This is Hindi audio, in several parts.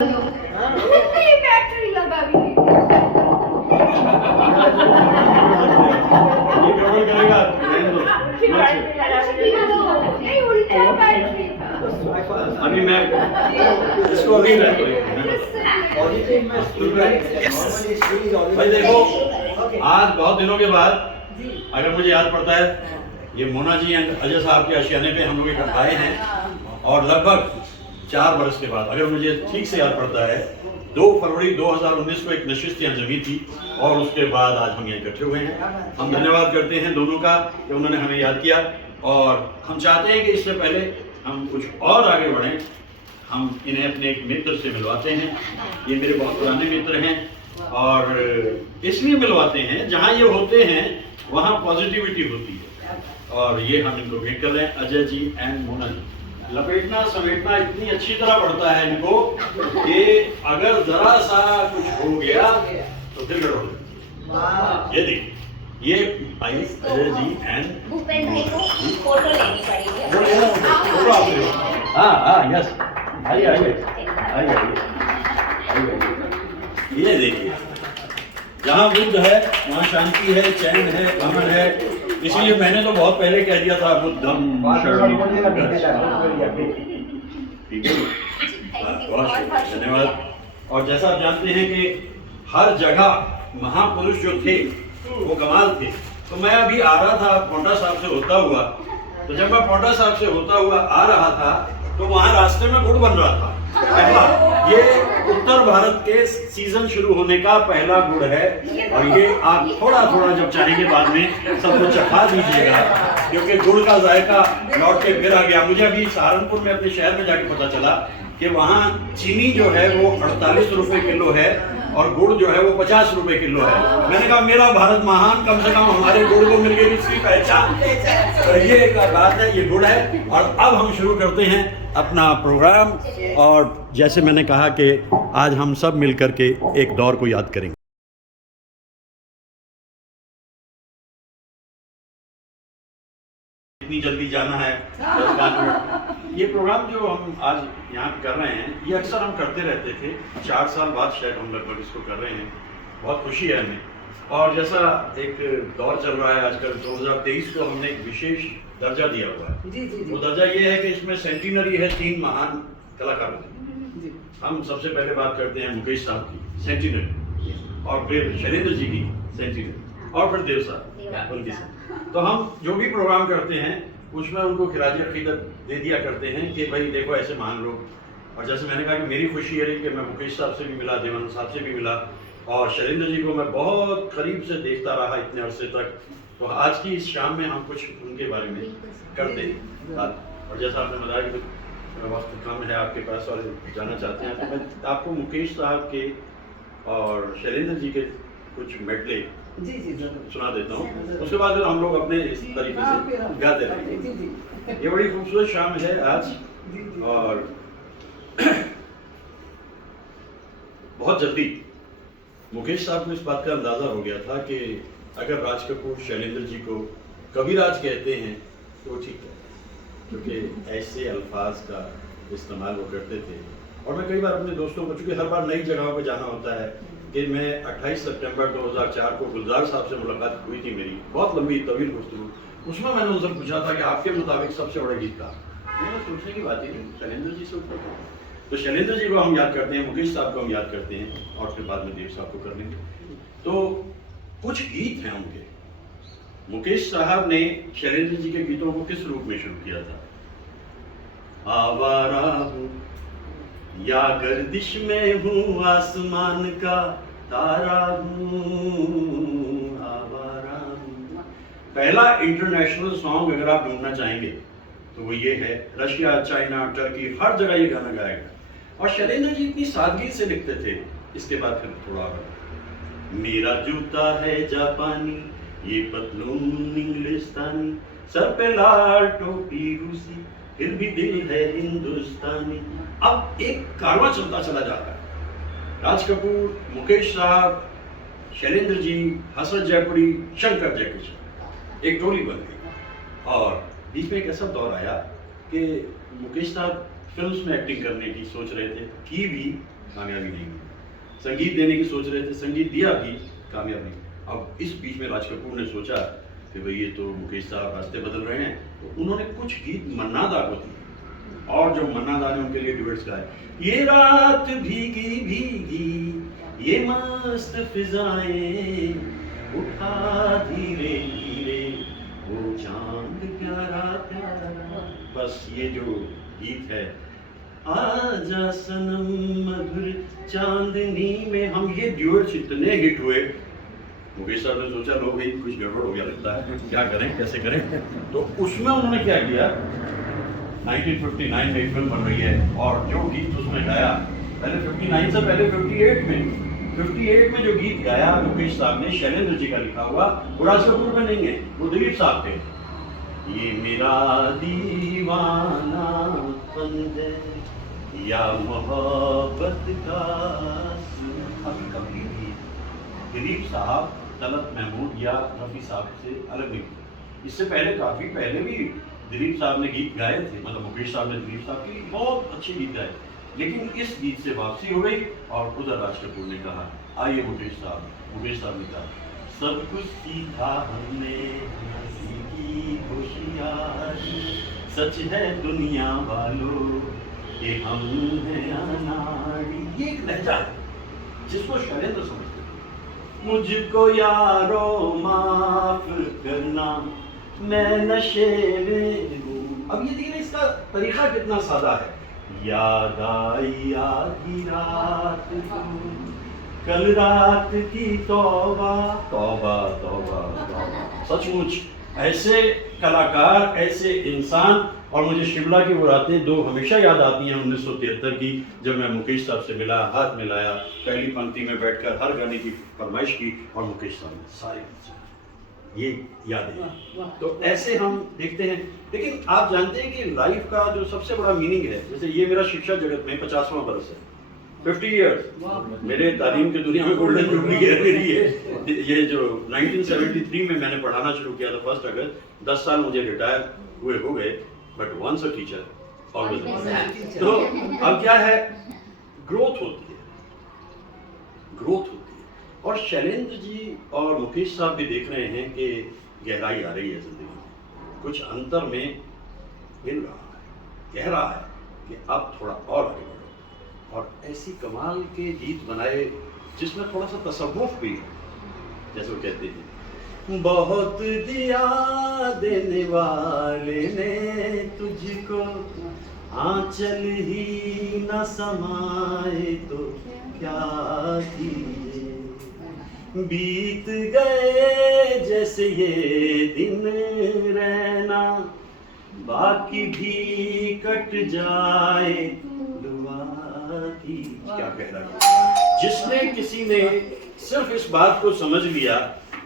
नहीं बैटरी लगा भी नहीं ये गड़बड़ करेगा नहीं उल्टा बैटरी था अभी मैं इसको अभी भाई देखो आज बहुत दिनों के बाद अगर मुझे याद पड़ता है ये मोना जी एंड अजय साहब के आशियाने पे हम लोग इकट्ठे आए हैं और लगभग 4 वर्ष के बाद अगर मुझे ठीक से याद पड़ता है 2 फरवरी 2019 को एक नशिस्त यहाँ जमी थी और उसके बाद आज हम यहाँ इकट्ठे हुए हैं। हम धन्यवाद करते हैं दोनों का कि उन्होंने हमें याद किया और हम चाहते हैं कि इससे पहले हम कुछ और आगे बढ़ें। हम इन्हें अपने एक मित्र से मिलवाते हैं। ये मेरे बहुत पुराने मित्र हैं और इसलिए मिलवाते हैं जहाँ ये होते हैं वहाँ पॉजिटिविटी होती है और ये हम इनको भेंट कर रहे हैं अजय जी एंड मोना जी। लपेटना समेटना इतनी अच्छी तरह पड़ता है इनको कि अगर जरा सा कुछ हो गया तो फिर गड़बड़ हो जाती है। ये देखिए ये आइए अजय जी एंड भूपेन भाई को फोटो लेनी पड़ेगी। फोटो आप ले हाँ यस आइए आइए आइए आइए ये देखिए जहाँ बुद्ध है वहाँ शांति है, चैन है, अमन है। इसलिए मैंने तो बहुत पहले कह दिया था बुद्धम शरणम ठीक है बहुत धन्यवाद। और जैसा आप जानते हैं कि हर जगह महापुरुष जो थे वो कमाल थे। तो मैं अभी आ रहा था पोंटा साहब से होता हुआ, तो जब मैं पोंटा साहब से होता हुआ आ रहा था तो वहाँ रास्ते में गुड़ बन रहा था पहला। ये उत्तर भारत के सीजन शुरू होने का पहला गुड़ है और ये आप थोड़ा थोड़ा जब चाहेंगे बाद में सबको चखा दीजिएगा क्योंकि गुड़ का जायका लौट के फिर आ गया। मुझे अभी सहारनपुर में अपने शहर में जाके पता चला कि वहाँ चीनी जो है वो 48 रुपए किलो है और गुड़ जो है वो 50 रुपए किलो है। मैंने कहा मेरा भारत महान, कम से कम हमारे गुड़ को मिल गई इसकी पहचान। तो ये एक बात है, ये गुड़ है। और अब हम शुरू करते हैं अपना प्रोग्राम और जैसे मैंने कहा कि आज हम सब मिलकर के एक दौर को याद करेंगे। इतनी जल्दी जाना है 10-5 मिनट। ये प्रोग्राम जो हम आज यहाँ कर रहे हैं ये अक्सर हम करते रहते थे। 4 साल बाद शायद हम लगभग इसको कर रहे हैं। बहुत खुशी है हमें। और जैसा एक दौर चल रहा है आजकल 2023 को हमने एक विशेष दर्जा दिया हुआ है। वो दर्जा ये है कि इसमें सेंटिनरी है 3 महान कलाकारों की। हम सबसे पहले बात करते हैं मुकेश साहब की सेंटिनरी और फिर शैलेंद्र जी की सेंटिनरी और फिर देव साहब उनकी। तो हम जो भी प्रोग्राम करते हैं उसमें उनको खिराज अकीदत दे दिया करते हैं कि भाई देखो ऐसे मान लो। और जैसे मैंने कहा कि मेरी खुशी है कि मैं मुकेश साहब से भी मिला, देवानंद साहब से भी मिला और शैलेंद्र जी को मैं बहुत करीब से देखता रहा इतने अरसे तक। तो आज की इस शाम में हम कुछ उनके बारे में करते हैं। और जैसा आपने बताया कि वक्त कम है आपके पास और जाना चाहते हैं तो मैं आपको मुकेश साहब के और शैलेंद्र जी के कुछ मेडले सुना देता हूँ। उसके बाद हम लोग अपने इस तरीके से गाते रहेंगे। ये बड़ी खूबसूरत शाम है आज और बहुत जल्दी मुकेश साहब को इस बात का अंदाजा हो गया था कि अगर राज कपूर शैलेंद्र जी को कविराज कहते हैं तो ठीक है क्योंकि ऐसे अल्फाज का इस्तेमाल वो करते थे। और मैं कई बार अपने दोस्तों को, चूँकि हर बार नई जगहों पर जाना होता है, कि मैं 28 सितंबर 2004 को गुलजार साहब से मुलाकात हुई थी मेरी, बहुत लंबी तवील गुफ्तगू। उसमें मैंने उनसे पूछा था कि आपके मुताबिक सबसे बड़े गीतकार। उन्होंने सोचने की बात ही नहीं, शैलेंद्र जी से ऊपर तो शैलेंद्र जी को हम याद करते हैं, मुकेश साहब को हम याद करते हैं और फिर बाद में देव साहब को कर लेंगे। तो कुछ गीत हैं उनके। मुकेश साहब ने शैलेंद्र जी के गीतों को किस रूप में शुरू किया था? आवारा हूँ या गर्दिश में हूँ, आसमान का तारा हूँ, आवारा हूँ। पहला इंटरनेशनल सॉन्ग अगर आप ढूंढना चाहेंगे तो वो ये है। रशिया, चाइना, टर्की, हर जगह ये गाना गाया गया। और शैलेंद्र जी इतनी सादगी से लिखते थे। इसके बाद फिर थोड़ा मेरा जूता है जापानी, ये पतलून इंग्लिस्तानी, सर पे लाल टोपी रूसी, फिर भी दिल है हिंदुस्तानी। अब एक कारवां चलता चला जा रहा है। राज कपूर, मुकेश साहब, शैलेंद्र जी, हसन जयपुरी, शंकर जयकिशन, एक टोली बन गई। और बीच में एक ऐसा दौर आया कि मुकेश साहब फिल्म्स में एक्टिंग करने की सोच रहे थे, की भी कामयाबी नहीं हुई। संगीत देने की सोच रहे थे, संगीत दिया भी, कामयाबी। अब इस बीच में राज कपूर ने सोचा कि भाई ये तो मुकेश साहब रास्ते बदल रहे हैं, तो उन्होंने कुछ गीत मन्ना दा को दिए और जो मन्ना दा ने उनके लिए ड्यूएट्स गाए। ये रात भीगी भीगी ये मस्त फिजाएं, उठा धीरे धीरे वो चांद प्यारा प्यारा। बस ये जो गीत है, आजा सनम मधुर चांदनी में, हम ये ड्यूएट्स इतने हिट हुए, मुकेश साहब ने सोचा लो भाई कुछ गड़बड़ हो गया लगता है, क्या करें कैसे करें। तो उसमें उन्होंने क्या किया, 1959 में एक फिल्म बन रही है और जो गीत उसमें गाया, पहले 59 से पहले 58 में जो गीत गाया मुकेश साहब ने, शैलेंद्र जी का लिखा हुआ, वो राज कपूर में नहीं है, वो दिलीप साहब थे। ये मेरा दीवानापन है या मोहब्बत का कभी दिलीप साहब तलत महमूद या रफ़ी साहब से अलग नहीं थे। इससे पहले काफ़ी पहले भी दिलीप साहब ने गीत गाए थे, मतलब मुकेश साहब ने दिलीप साहब के बहुत अच्छे गीत गाए, लेकिन इस गीत से वापसी हो गई और उधर राज कपूर ने कहा आइए मुकेश साहब ने कहा सब कुछ सीखा हमने हंसी की होशियारी, सच है दुनिया वालों कि हम हैं अनाड़ी। ये एक लहजा है जिसको शैलेंद्र समझते हैं। मुझको यारो माफ करना मैं नशे में हूँ। अब ये देखिए इसका तरीका कितना सादा है। याद आई आधी रात को, कल रात की तौबा तौबा तौबा तौबा। सचमुच ऐसे कलाकार, ऐसे इंसान। और मुझे शिमला की वो रातें दो हमेशा याद आती हैं 1973 की, जब मैं मुकेश साहब से मिला, हाथ मिलाया, पहली पंक्ति में बैठकर हर गाने की फरमाइश की और मुकेश साहब ने सारे ये यादें। तो ऐसे हम देखते हैं। लेकिन आप जानते हैं कि लाइफ का जो सबसे बड़ा मीनिंग है, जैसे ये मेरा शिक्षा जगत में 50वां बरस है, 50 इयर्स मेरे तालीम की दुनिया में गोल्डन जुबली है मेरी। ये जो 1973 में मैंने पढ़ाना शुरू किया था 1 अगस्त, 10 साल मुझे रिटायर हुए हो गए, but once a teacher always. तो अब क्या है, ग्रोथ होती है और शैलेंद्र जी और मुकेश साहब भी देख रहे हैं कि गहराई आ रही है जिंदगी में, कुछ अंतर में मिल रहा है, कह रहा है कि अब थोड़ा और आगे बढ़ो, और ऐसी कमाल के गीत बनाए जिसमें थोड़ा सा तसव्वुफ भी है। जैसे वो कहते हैं, बहुत दिया देने वाले ने तुझको, आंचल ही न समाए तो क्या कीजिए, बीत गए जैसे ये दिन रहना, बाकी भी कट जाए दुआ की। क्या कह रहा है, जिसने किसी ने सिर्फ इस बात को समझ लिया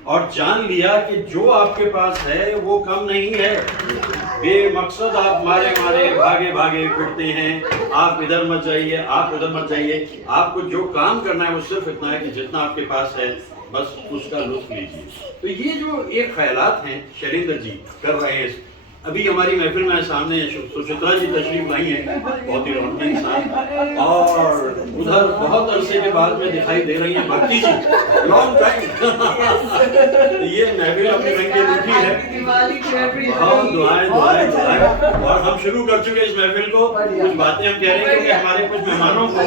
और जान लिया कि जो आपके पास है वो कम नहीं है, बेमकसद आप मारे भागे भागे फिरते हैं, आप इधर मत जाइए, आप उधर मत जाइए, आपको जो काम करना है वो सिर्फ इतना है कि जितना आपके पास है बस उसका लुत्फ लीजिए। तो ये जो एक ख्यालात हैं शैलेंद्र जी कर रहे हैं। अभी हमारी महफिल में सामने सुचित्रा जी तशरीफ लाई हैं, बहुत ही रौनकी इंसान, और उधर बहुत अरसे के बाद में दिखाई दे रही हैं भक्ति जी, लॉन्ग टाइम। ये महफिल अपने रंग के उठी है, बहुत दुआएं। और हम शुरू कर चुके इस महफिल को, कुछ बातें हम कह रहे हैं क्योंकि हमारे कुछ मेहमानों को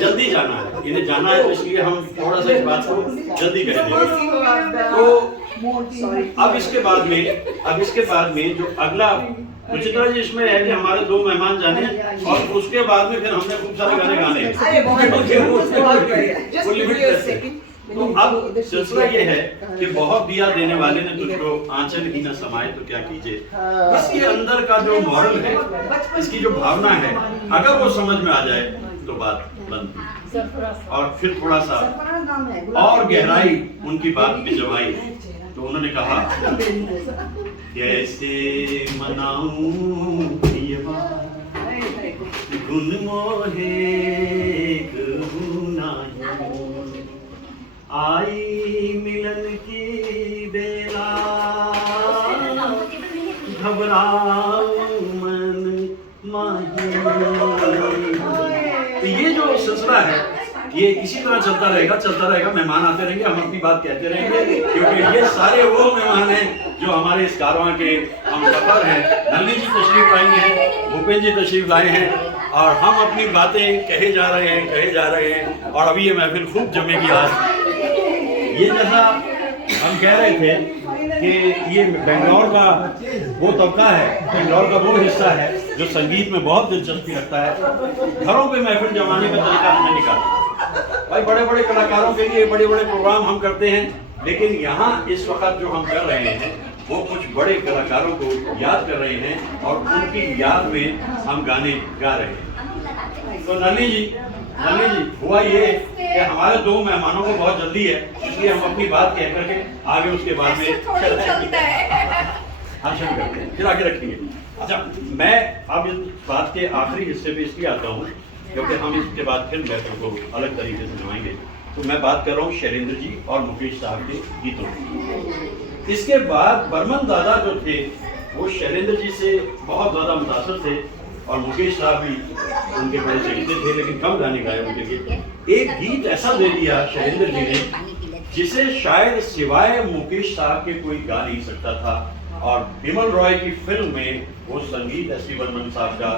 जल्दी जाना है, इन्हें जाना है, तो इसलिए हम थोड़ा सा इस बात को जल्दी करेंगे। तो अब इसके बाद में जो अगला सुचित्रा जी इसमें है कि हमारे 2 मेहमान जाने, और उसके बाद में फिर हमने खूब सारे गाने गाने हैं। तो अब सिलसिला ये है कि बहुत दिया देने वाले ने तुझको, आंचल ही न समाए तो क्या कीजिए। इसके अंदर का जो मॉरल है, इसकी जो भावना है, अगर वो समझ में आ जाए तो बात बंद। और फिर थोड़ा सा और गहराई उनकी बात में जब आई तो उन्होंने कहा, कैसे मनाऊं ये बात, गुन मोहे कहूं आई मिलन की बेला, घबराऊं मन माही। ये जो सिलसिला है ये इसी तरह चलता रहेगा। मेहमान आते रहेंगे, हम अपनी बात कहते रहेंगे, क्योंकि ये सारे वो मेहमान हैं जो हमारे इस कारवां के हम सफर हैं। नलिनी जी तशरीफ लाई हैं, भूपेंद्र जी तशरीफ लाए हैं, और हम अपनी बातें कहे जा रहे हैं, और अभी ये महफिल खूब जमेगी आज। ये जैसा हम कह रहे थे कि ये बेंगलोर का वो तबका है, बेंगलोर का वो हिस्सा है जो संगीत में बहुत दिलचस्पी रखता है। घरों पे महफिल जमाने का तरीका हमने निकाला भाई। बड़े बड़े कलाकारों के लिए बड़े बड़े प्रोग्राम हम करते हैं, लेकिन यहाँ इस वक्त जो हम कर रहे हैं वो कुछ बड़े कलाकारों को याद कर रहे हैं, और उनकी याद में हम गाने गा रहे हैं। तो नलिनी जी हुआ ये कि हमारे दो मेहमानों को बहुत जल्दी है, इसलिए हम अपनी बात कह करके आगे उसके बाद में चलता है। हाँ शुरू करते हैं, फिर आगे रखेंगे। अच्छा, मैं अब इस बात के आखिरी हिस्से पे इसलिए आता हूँ क्योंकि हम इसके बाद फिर महफिल को अलग तरीके से जमाएंगे। तो मैं बात कर रहा हूँ शैलेंद्र जी और मुकेश साहब के गीतों की। इसके बाद बर्मन दादा जो थे वो शैलेंद्र जी से बहुत ज़्यादा मुतासर थे, और मुकेश साहब भी उनके बड़े चहेते थे, लेकिन कम गाने गाए उनके गीत। एक गीत ऐसा दे दिया शैलेंद्र जी ने जिसे शायद सिवाय मुकेश साहब के कोई गा नहीं सकता था, और बिमल रॉय की फिल्म में वो संगीत एस.पी. बर्मन साहब का,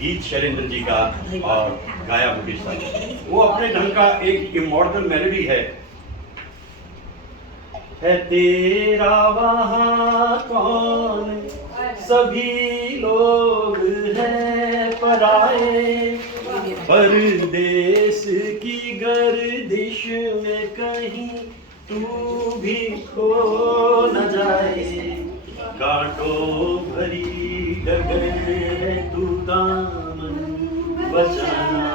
गीत शैलेंद्र जी का, और गाया मुकेश साहब। वो अपने ढंग का एक इमॉर्टल मेलोडी है तेरा वहाँ कौन, सभी लोग हैं पराए, परदेस की गर्दिश में कहीं तू भी खो न जाए, कांटों भरी डगर है तू दामन बचाना,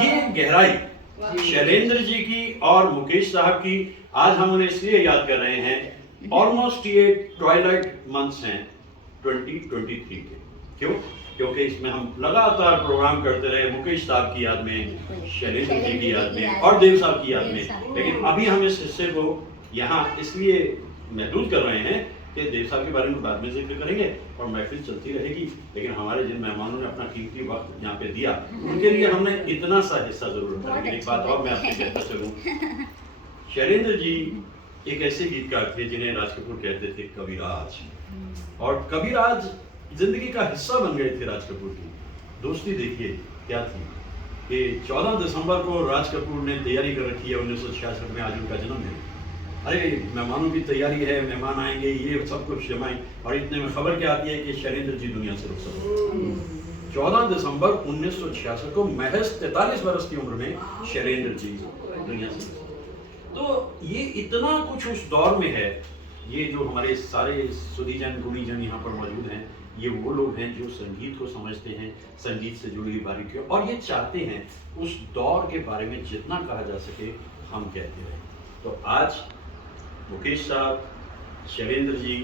ये गहराई शैलेंद्र जी की और मुकेश साहब की आज हम उन्हें इसलिए याद कर रहे हैं। ऑलमोस्ट ये ट्वाइलाइट मंथ्स हैं 2023 के। क्यों? क्योंकि इसमें हम लगातार प्रोग्राम करते रहे मुकेश साहब की याद में, शैलेंद्र जी की याद में, और देव साहब की याद में। लेकिन अभी हम इस हिस्से को यहाँ इसलिए महदूद कर रहे हैं कि देव साहब के बारे में बाद में जिक्र करेंगे और महफिल चलती रहेगी। लेकिन हमारे जिन मेहमानों ने अपना कीमती वक्त यहाँ पे दिया, उनके लिए हमने इतना सा हिस्सा जरूर रखा। लेकिन एक बात और मैं आपसे कहता चलूँ, शैलेंद्र जी एक ऐसे गीतकार थे जिन्हें राज कपूर कहते थे कविराज, और कविराज जिंदगी का हिस्सा बन गए थे राज कपूर की। दोस्ती देखिए क्या थी कि 14 दिसंबर को राज कपूर ने तैयारी कर रखी है 1966 में, आज उनका जन्म है। अरे मेहमानों की तैयारी है, मेहमान आएंगे, ये सब कुछ जमाएं, और इतने में खबर क्या आती है कि शैलेंद्र जी दुनिया से रुखसत हो गए। 14 दिसंबर 1966 को महज 43 वर्ष की उम्र में शैलेंद्र जी दुनिया से। तो ये इतना कुछ उस दौर में है। ये जो हमारे सारे सुधीजन गुणीजन यहाँ पर मौजूद हैं, ये वो लोग हैं जो संगीत को समझते हैं, संगीत से जुड़ी हुई बारीकियों, और ये चाहते हैं उस दौर के बारे में जितना कहा जा सके हम कहते रहें। तो आज मुकेश साहब, शैलेंद्र जी,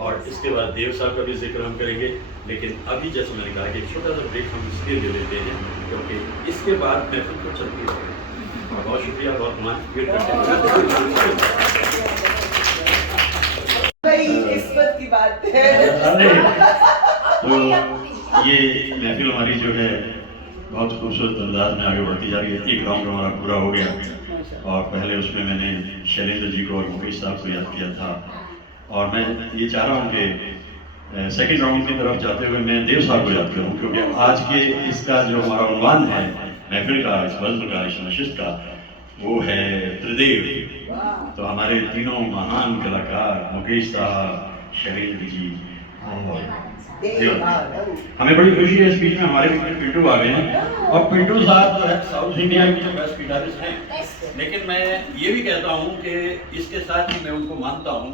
और इसके बाद देव साहब का भी जिक्र हम करेंगे। लेकिन अभी जैसे मैंने कहा कि छोटा सा ब्रेक हम इसलिए ले लेते हैं क्योंकि इसके बाद महफिल को चलती रहेगी। बहुत शुक्रिया, बहुत किस्मत की बात है। तो ये महफिल हमारी जो है बहुत खूबसूरत अंदाज में आगे बढ़ती जा रही है। एक राउंड हमारा पूरा हो गया, और पहले उसमें मैंने शैलेंद्र जी को और मुकेश साहब को याद किया था, और मैं ये चाह रहा हूँ कि सेकंड राउंड की तरफ जाते हुए मैं देव साहब को याद करूँ, क्योंकि आज के इसका जो हमारा उन्वान है महफिल का, इस बज़्म का, इस नशिस्त का, वो है त्रिदेव। तो हमारे तीनों महान कलाकार मुकेश साहब, शैलेंद्र जी और हमें बड़ी खुशी है इस बीच में हमारे पिंटू आ गए हैं। और पिंटू साहब जो है साउथ इंडिया के जो बेस्ट गिटारिस्ट हैं। लेकिन मैं ये भी कहता हूँ कि इसके साथ ही मैं उनको मानता हूँ,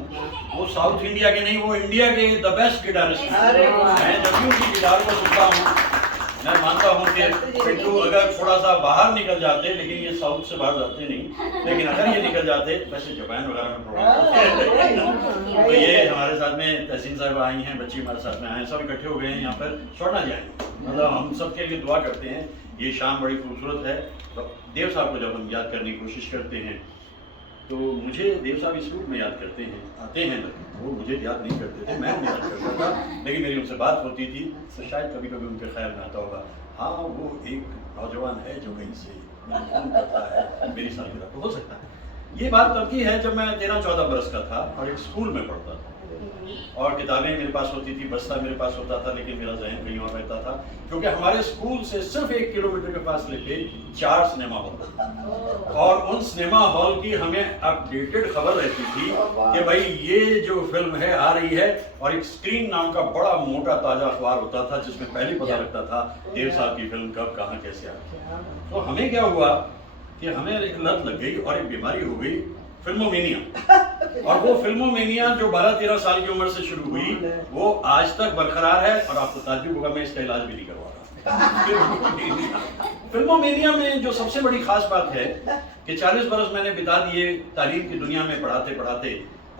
वो साउथ इंडिया के नहीं, वो इंडिया के द बेस्ट गिटारिस्ट हैं। मैं जब भी उनकी गिटार को सुनता हूँ मैं मानता हूँ कि पिंटू अगर थोड़ा सा बाहर निकल जाते, लेकिन ये साउथ से बाहर जाते नहीं, लेकिन अगर ये निकल जाते, वैसे जापान वगैरह में प्रोग्राम तो ये हमारे साथ में तहसीन साहब आई हैं, बच्ची हमारे साथ में आए हैं, सब इकट्ठे हो गए हैं यहाँ पर। छोड़ना जाए, मतलब हम सब के लिए दुआ करते हैं। ये शाम बड़ी खूबसूरत है। तो देव साहब को जब हम याद करने की कोशिश करते हैं तो मुझे देव साहब स्कूल में याद करते हैं, आते हैं, वो मुझे याद नहीं करते थे, मैं उन्हें याद करता था, लेकिन मेरी उनसे बात होती थी तो शायद कभी कभी उनके ख्याल में आता होगा, हाँ वो एक नौजवान है जो कहीं से फोन करता है मेरी सालगिरह को, हो सकता है। ये बात तब की है जब मैं 13-14 बरस का था और एक स्कूल में पढ़ता था, और किताबें मेरे पास होती थी, बस्ता मेरे पास होता था, लेकिन मेरा जहन कहीं और रहता था, क्योंकि हमारे स्कूल से सिर्फ 1 किलोमीटर के फासले पे 4 सिनेमा हॉल, और उन सिनेमा हॉल की हमें अपडेटेड खबर रहती थी कि भाई ये जो फिल्म है आ रही है, और एक स्क्रीन नाम का बड़ा मोटा ताजा अखबार होता था जिसमें पहले पता लगता था देव साहब की फिल्म कब कहाँ कैसे आ रही। तो हमें क्या हुआ कि हमें एक लत लग गई और एक बीमारी हो गई, फिल्मोमेनिया। और वो फिल्मोमेनिया जो 12-13 साल की उम्र से शुरू हुई वो आज तक बरकरार है, और आपको ताज्जुब होगा मैं इसका इलाज भी नहीं करवा रहा। फिल्मोमेनिया में जो सबसे बड़ी खास बात है कि 40 बरस मैंने बिता दिए तालीम की दुनिया में पढ़ाते पढ़ाते,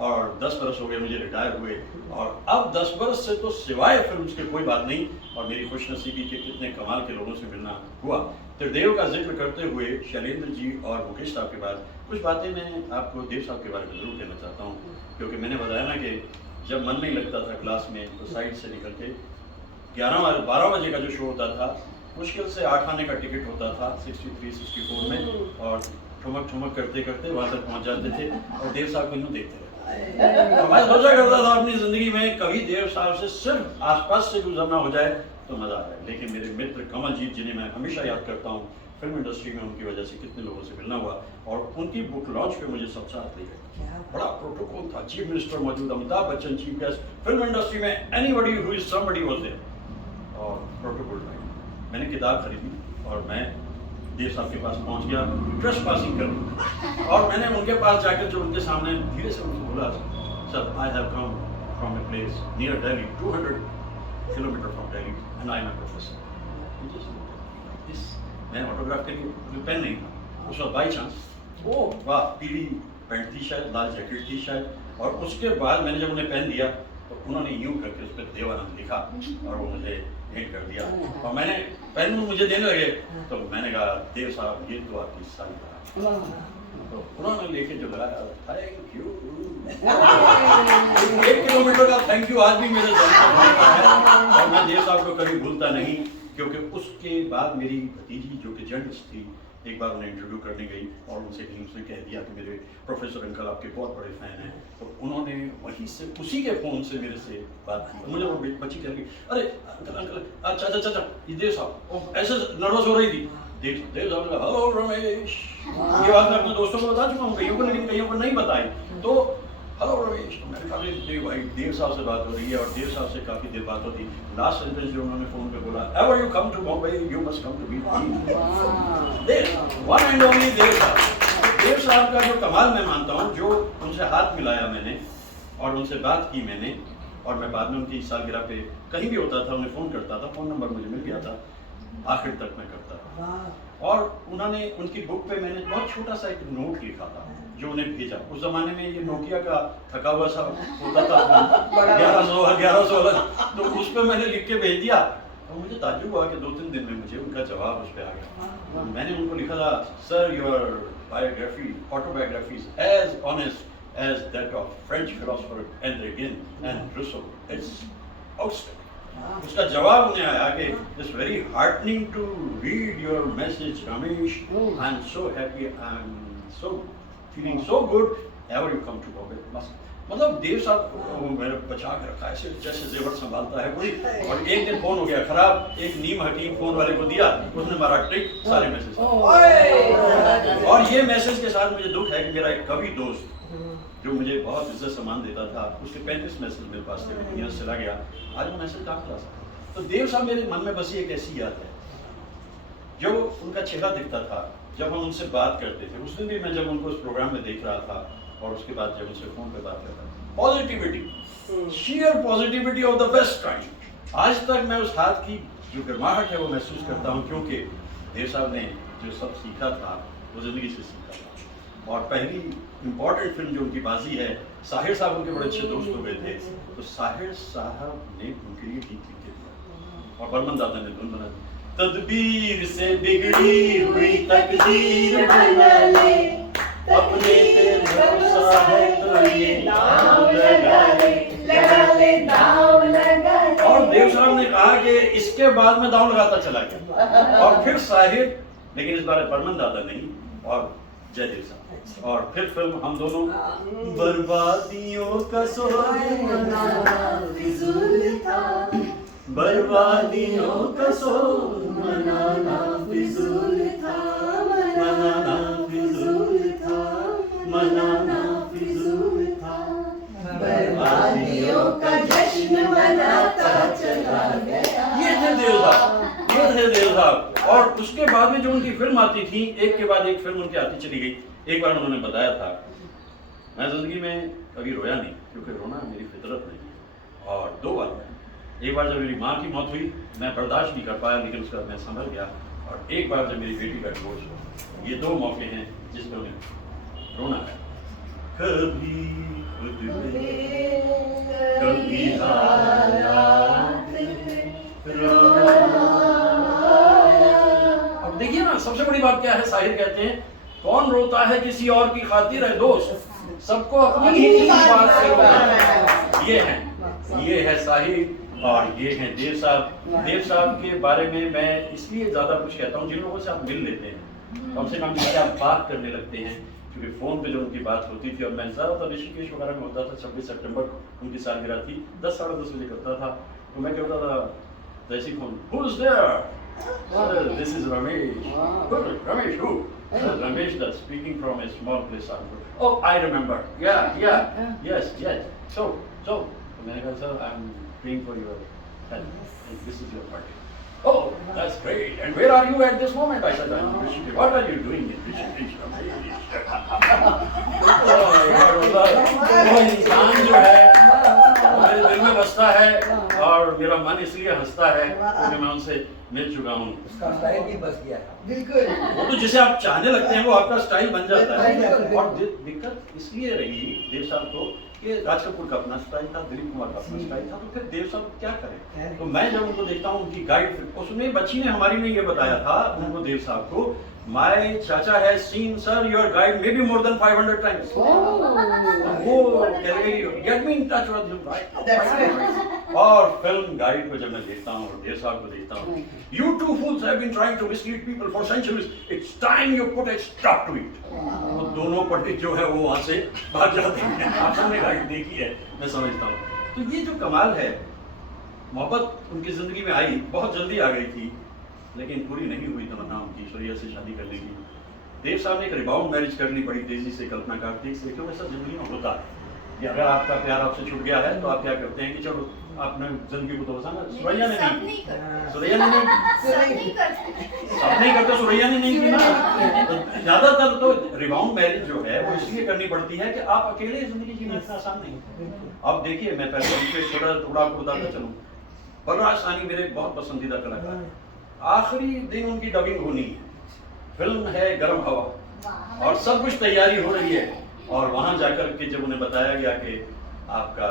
और 10 बरस हो गए मुझे रिटायर हुए, और अब 10 बरस से तो सिवाय फिल्म्स के कोई बात नहीं, और मेरी खुशनसीबी के कितने कमाल के लोगों से मिलना हुआ। त्रिदेव का जिक्र करते हुए शैलेंद्र जी और मुकेश साहब के बाद कुछ बातें मैं आपको देव साहब के बारे में जरूर कहना चाहता हूँ, क्योंकि मैंने बताया ना कि जब मन नहीं लगता था क्लास में तो साइड से निकल के 12 बजे का जो शो होता था, मुश्किल से 8 आने का टिकट होता था 63-64 में, और ठुमक करते करते वहाँ तक पहुँच जाते थे, और देव साहब को यूँ देखते रहते। मैं सोचा करता था अपनी जिंदगी में कभी देव साहब से सिर्फ आसपास से गुजरना हो जाए तो मजा आ जाए। लेकिन मेरे मित्र कमलजीत, जिन्हें मैं हमेशा याद करता हूँ, फिल्म इंडस्ट्री में उनकी वजह से कितने लोगों से मिलना हुआ, और उनकी बुक लॉन्च पे मुझे सबसे हाथ ले गए। बड़ा प्रोटोकॉल था, चीफ मिनिस्टर मौजूद, Amitabh Bachchan chief guest, film industry में anybody who is somebody was there, और प्रोटोकॉल था। मैंने किताब खरीदी और मैं देव साहब के पास पहुंच गया ट्रस्ट पासिंग कर, और मैंने उनके पास जाकर जो उनके सामने धीरे से उनको बोला, sir I have come from a place near Delhi 200 kilometre from Delhi and I am a professor. मैं ऑटोग्राफ के लिए पेन नहीं था उस वक्त, बाई चांस, वाह, पीली पैंट थी शायद, लाल जैकेट थी शायद, और उसके बाद मैंने जब उन्हें पेन दिया तो उन्होंने यूं करके उस पर देवानंद लिखा और वो मुझे भेंट कर दिया, और मैंने पेन मुझे देने लगे तो मैंने कहा, देव साहब ये तो आपकी सालगिरह, तो उन्होंने लेके जो लगाया, थैंक यू, 1 किलोमीटर का थैंक यू आज भी मेरे जहन में है, और मैं देव साहब को कभी भूलता नहीं, क्योंकि उसके बाद मेरी भतीजी जो कि जर्नलिस्ट थी, एक बार उन्हें इंटरव्यू करने गई और उनसे कह दिया कि मेरे प्रोफेसर अंकल आपके बहुत बड़े फैन हैं, तो उन्होंने वहीं से उसी के फ़ोन से मेरे से बात की। मुझे वो बच्ची कह रही, अरे अंकल अच्छा ये देव साहब ऐसे नर्वस हो रही थी, देव साहब ने, हेलो रमेश, ये बात मैं अपने दोस्तों को बता चुका हूँ कईयों को, लेकिन कईयों को नहीं बताई, तो हेलो रमेश, तो मैंने कहा भाई देव साहब से बात हो रही है, और देव साहब से काफ़ी देर बात होती। लास्ट सेंटेंस जो उन्होंने फ़ोन पे बोला, ever you come to Bombay you must come to meet me, one and only Dev Sahab. Dev साहब का जो कमाल मैं मानता हूँ, जो उनसे हाथ मिलाया मैंने और उनसे बात की मैंने, और मैं बाद में उनकी सालगिरह पे कहीं भी होता था उन्हें फ़ोन करता था, फ़ोन नंबर मुझे मिल गया था, आखिर तक मैं करता था, और उन्होंने उनकी बुक पे मैंने बहुत छोटा सा एक नोट लिखा था जो उन्हें भेजा। उस जमाने में ये नोकिया का थका हुआ सा होता था 1100 वाला, तो उस पर मैंने लिख के भेज दिया, और मुझे ताज्जुब हुआ कि 2-3 दिन में मुझे उनका जवाब उस पर आ गया। मैंने उनको लिखा था, sir your biography autobiography is as honest as that of French philosopher Andre गिन एंड रूसो, इट्स आउटस्टैंडिंग। उसका जवाब उन्हें आया कि it's very heartening to read your message Ramesh, I am so happy, I am so feeling so good, ever you come to Bombay. मतलब देव साहब मैंने बचा के रखा ऐसे जैसे जेवर संभालता है कोई, और एक दिन फोन हो गया खराब, एक नीम हकीम फोन वाले को दिया, उसने मारा टिक, सारे मैसेज। और ये मैसेज के साथ मुझे दुख है कि मेरा एक कवि दोस्त जो मुझे बहुत इज्जत सम्मान देता था, उसके 35 मैसेज मेरे पास थे, दुनिया से चला गया, आज वो मैसेज कहाँ खिला सकता। तो देव साहब मेरे मन में बसी एक ऐसी याद है, जो उनका चेहरा दिखता था जब हम उनसे बात करते थे। उस दिन भी मैं जब उनको उस प्रोग्राम में देख रहा था, और उसके बाद जब उनसे फोन पे बात करता, positivity, sheer positivity of the best kind. आज तक मैं उस हाथ की जो गर्माहट है वो महसूस करता हूँ, क्योंकि देव साहब ने जो सब सीखा था वो जिंदगी से सीखा था। और पहली इम्पॉर्टेंट फिल्म जो उनकी बाजी है, साहिर साहब उनके बड़े अच्छे दोस्त हो गए थे, तो साहिर साहब ने उनके लिए गीत लिख दिया और बर्मन दादा ने धुन बना दी, तदबीर से बिगड़ी हुई तकदीर बना ले, अपने पे मैं दांव लगाता चला गया। और फिर साहिर, लेकिन इस बार बर्मन दादा नहीं, और जयदेव साहब। और फिर फिल्म हम दोनों बर्बादियों का सोना फिजूल था, बर्बादियों का सोना फिजूल था, मनाना फिजूल था, मनाना फिजूल था, बर्बादियों का जश्न मनाता चला गया। ये थे देव साहब, ये थे देव साहब। और उसके बाद में जो उनकी फिल्म आती थी, एक के बाद एक फिल्म उनकी आती चली गई। एक बार उन्होंने बताया था, मैं जिंदगी में कभी रोया नहीं, क्योंकि रोना मेरी फितरत नहीं है। और 2 बार, एक बार जब मेरी माँ की मौत हुई, मैं बर्दाश्त नहीं कर पाया, लेकिन उसके बाद मैं संभल गया। और एक बार जब मेरी बेटी का डिवोर्स हुआ। ये 2 मौके हैं जिसमें उन्हें रोना है। कभी खुद पे, कभी हालात पे रोना। अब देखिए ना, सबसे बड़ी बात क्या है, साहिर कहते हैं कौन रोता है किसी और की खातिर है दोस्त, सबको अपनी ही बात से रोना है। ये है साहिर और ये हैं देव साहब। देव साहब के बारे में मैं इसलिए ज्यादा कुछ कहता हूँ, जिन लोगों से आप मिल लेते हैं, कम से कम जिससे आप बात करने लगते हैं, क्योंकि फोन पे जो उनकी बात होती थी, और मैं ज्यादातर ऋषिकेश वगैरह में होता था। 26 सितंबर को उनकी सालगिरह थी, 10 साढ़े 10 बजे करता था, तो मैं कहता था जैसी phone, who's there? This is Ramesh. Ramesh who? Ramesh that's speaking from a small place. Oh, I remember. Yeah, yes. So मैंने कहा sir, I'm praying for your health. And this is your party. Oh, that's great. And where are you at this moment? I said, I'm in Rishikesh. What are you doing in Rishikesh? वो इंसान जो है मेरे दिल में बसता है, और मेरा मन इसलिए हंसता है क्योंकि मैं उनसे मिल चुका हूँ। उसका स्टाइल भी बस गया था। बिल्कुल। वो तो जिसे आप चाहने लगते हैं वो आपका स्टाइल बन जाता है। और दिक्कत इसलिए रही देव साहब को कि राज कपूर का अपना स्टाइल था, दिलीप कुमार का अपना स्टाइल था, तो फिर देव साहब क्या करें। तो मैं जब उनको देखता हूँ, उनकी गाइड, उसमें बच्ची ने हमारी ने ये बताया था उनको, देव साहब को, माय चाचा has seen sir your guide may be more than 500 times. वो get me in touch with him, right. और फिल्म गाइड को जब मैं देखता हूँ और देव साहब को देखता हूँ, you two fools have been trying to mislead people for centuries, it's time you put a stop to it। वो दोनों पंडित जो है वो वहां से भाग जाते हैं। आपने गाइड देखी है, मैं समझता हूँ। तो ये जो कमाल है, मोहब्बत उनकी जिंदगी में आई, बहुत जल्दी आ गई थी, लेकिन पूरी नहीं हुई तमन्ना उनकी सूर्या से शादी करने की। देव साहब ने एक रिबाउंड मैरिज करनी पड़ी तेजी से कल्पना कार्तिक से, क्योंकि ऐसा जिंदगी में होता है कि अगर आपका प्यार आपसे छूट गया है तो आप क्या करते हैं कि चलो आपने जिंदगी को तो बसाना। सुरैया ने नहीं, सुरैया ने नहीं, सब नहीं करते, सुरैया ने नहीं की ना। ज्यादातर तो रिबाउंड मैरिज जो है वो इसलिए करनी पड़ती है कि आप अकेले जिंदगी जीना इतना आसान नहीं। अब देखिए, मैं पहले छोटा थोड़ा आपको बताता चलूं, बलराज साहनी मेरे बहुत पसंदीदा कलाकार हैं। आखिरी दिन उनकी डबिंग होनी है, फिल्म है गरम हवा, और सब कुछ तैयारी हो रही है, और वहां जाकर के जब उन्हें बताया गया कि आपका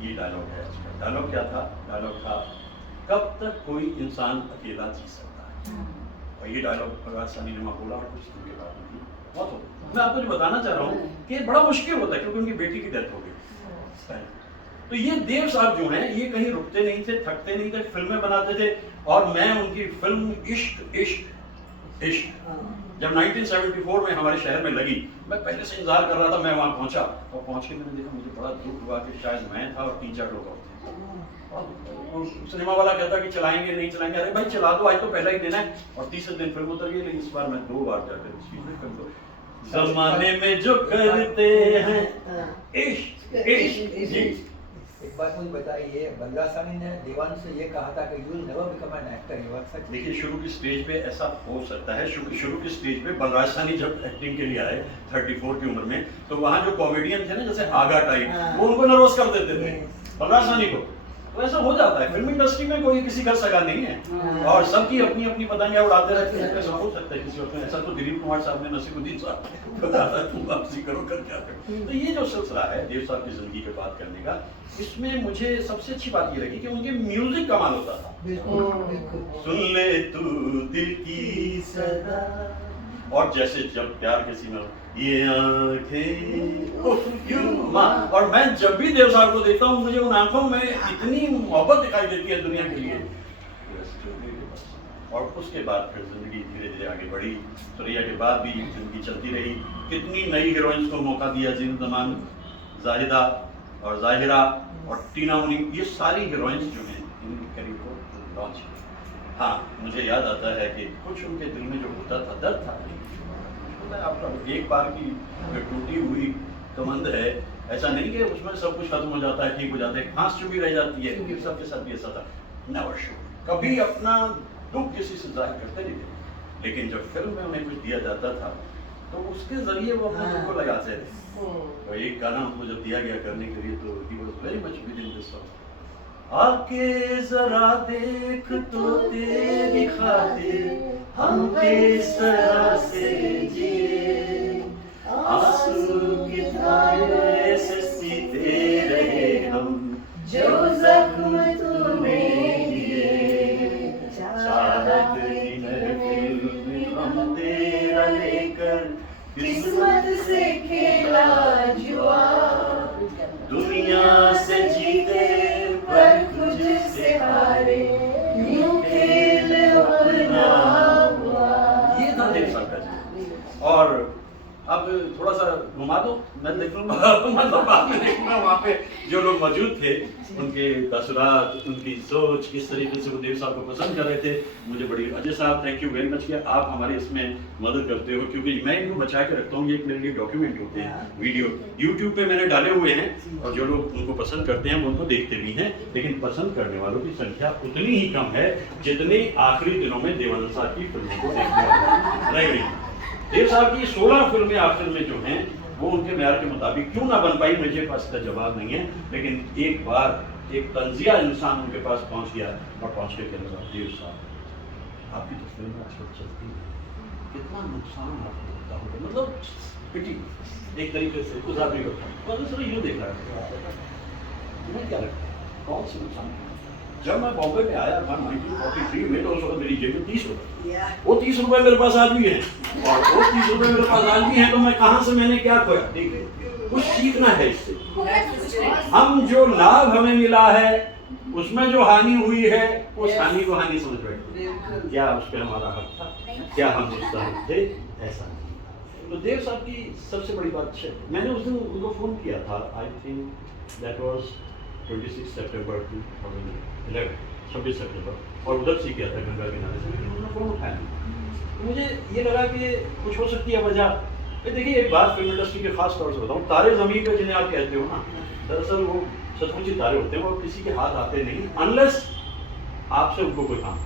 ये डायलॉग है, डायलॉग क्या था? डायलॉग था, कब तक कोई इंसान अकेला जी सकता है। और ये डायलॉग बलराज साहनी ने वहां बोला, और कुछ दिन के बाद उनकी मौत हो गई। मैं आपको जो बताना चाह रहा हूँ कि बड़ा मुश्किल होता है, क्योंकि उनकी बेटी की डेथ हो गई। तो ये देव साहब जो हैं, ये कहीं रुकते नहीं थे, थकते नहीं थे, फिल्में बनाते थे। और मैं उनकी फिल्म इश्क इश्क इश्क जब 1974 में हमारे शहर में लगी, मैं पहले से इंतजार कर रहा था। मैं वहां पहुंचा, और पहुंच के मैंने देखा, मुझे बड़ा दुख हुआ कि शायद मैं था और 3-4 लोग और थे। सिनेमा वाला कहता कि चलाएंगे नहीं चलाएंगे, अरे भाई चला दो, आज तो पहला ही दिन है। और तीसरे दिन फिल्म उतर गई, लेकिन इस बार मैं 2 बार जाकर इस चीज में कर दो। जमाने में जो करते हैं इश्क इश्क जी। एक बात मुझे बताइए, बलराज साहनी ने देवान से ये कहा था कि you will never become an actor, ये बात सच? देखिए, शुरू की स्टेज पे ऐसा हो सकता है। शुरू की स्टेज पे बलराज साहनी जब एक्टिंग के लिए आए 34 की उम्र में, तो वहाँ जो कॉमेडियन थे ना, जैसे आगा टाइप, वो उनको नर्वस कर देते थे बलराज साहनी को। तो ऐसा हो जाता है, फिल्म इंडस्ट्री में कोई किसी का सगा नहीं है, और सबकी अपनी अपनी पतंगियां उड़ाते रहते हैं। ऐसा हो सकता है किसी वक्त। ऐसा तो दिलीप कुमार साहब ने नसीरुद्दीन साहब बताया, तुम वापसी करो कर क्या करो। तो ये जो सिलसिला है देव साहब की जिंदगी पे बात करने का, इसमें मुझे सबसे अच्छी बात ये लगी कि उनके म्यूजिक कमाल होता था। सुन ले तू दिल की सदा, और जैसे जब प्यार के सीमा, ये आंखें और मैं जब भी देव साहब को देखता हूँ, मुझे उन आंखों में इतनी मोहब्बत दिखाई देती है दुनिया के लिए। और उसके बाद फिर जिंदगी धीरे धीरे आगे बढ़ी। सुरैया के बाद भी जिंदगी चलती रही। कितनी नई हीरोइंस को मौका दिया, जीनत अमान, जाहिदा और जाहिरा और टीना मुनीम, ये सारी हीरोइंस जो हैं इनकी करियर को लॉन्च किया। हाँ, मुझे याद आता है कि कुछ उनके दिल में जो होता था, दर्द था, आपका एक बार की टूटी हुई कमंद है, ऐसा नहीं कि उसमें सब कुछ खत्म हो जाता है, ठीक हो जाता है, खांस चुभी रह जाती है, क्योंकि सबके साथ भी ऐसा था। नेवर शो, कभी अपना दुख किसी से जाहिर करते नहीं थे, लेकिन जब फिल्म में उन्हें कुछ दिया जाता था तो उसके जरिए वो अपने दुख को लगाते थे। तो एक गाना उनको जब दिया गया करने के लिए, तो he was very much with in this song. आके जरा देख तो तेरी खातिर हम किस तरह से जिए, आंसू की धारे से सीते रहे हम, जो जख्म तूने दिए, चाहत की महफिल में हम तेरा लेकर किस्मत से खेला जुआ, दुनिया से जीते पर खुद से हारे, यूं खेल अपना हुआ। ये था देव साहब का जी। और अब थोड़ा सा घुमा दो, मैं देख लूँगा, मतलब बाद में देखूंगा वहाँ पे जो लोग मौजूद थे, उनके तसुरात, उनकी सोच, किस तरीके से वो देव साहब को पसंद कर रहे थे। मुझे बड़ी अजय साहब, थैंक यू वेरी मच कि आप हमारे इसमें मदद करते हो, क्योंकि मैं इनको बचा के रखता हूँ। ये एक मेरे लिए डॉक्यूमेंट होते हैं, वीडियो यूट्यूब पे मैंने डाले हुए हैं, और जो लोग उनको पसंद करते हैं वो उनको देखते भी हैं, लेकिन पसंद करने वालों की संख्या उतनी ही कम है जितने आखिरी दिनों में देवानंद साहब की फिल्मों को देखने वाले रह गई। देव साहब की 16 फिल्में आखिर में जो हैं वो उनके म्यार के मुताबिक क्यों ना बन पाई, मुझे पास इसका जवाब नहीं है, लेकिन एक बार एक तंजिया इंसान उनके पास पहुंच गया, और पहुंचने के बाद देव साहब आपकी तो फिल्म आजकल चलती है, कितना नुकसान आपको होता होगा, मतलब पिटी एक तरीके से कुछ आदमी को सर यूँ देख रहा है, तुम्हें क्या लगता है कौन सी नुकसान? जब मैं बॉम्बे में आया था 1943 में, तो उस वक्त मेरी जेब में 30 रुपये, वो 30 रुपये मेरे पास आज भी हैं, और वो 30 रुपये मेरे पास आज भी हैं, तो मैं कहाँ से, मैंने क्या खोया? देखिए, कुछ सीखना है इससे। हम जो लाभ हमें मिला है उसमें जो हानि हुई है, उस हानि को हानि समझ बैठे, क्या उस पर हमारा हक था, क्या हम मुस्तहिक थे? ऐसा नहीं। तो देव साहब की सबसे बड़ी बात है, मैंने उस दिन उनको फ़ोन किया था, आई थिंक दैट वाज 26 सितंबर 2011, 26 सितंबर, और उधर से किया था गंगा किनारे से, उन्होंने फ़ोन उठाया। मुझे ये लगा कि कुछ हो सकती है वजह। देखिए, एक बात फिल्म इंडस्ट्री के खास तौर से बताऊँ, तारे ज़मीन पे जिन्हें आप कहते हो ना, दरअसल वो सचमुच ही तारे होते हैं, वो किसी के हाथ आते नहीं अनलेस आपसे उनको कोई काम।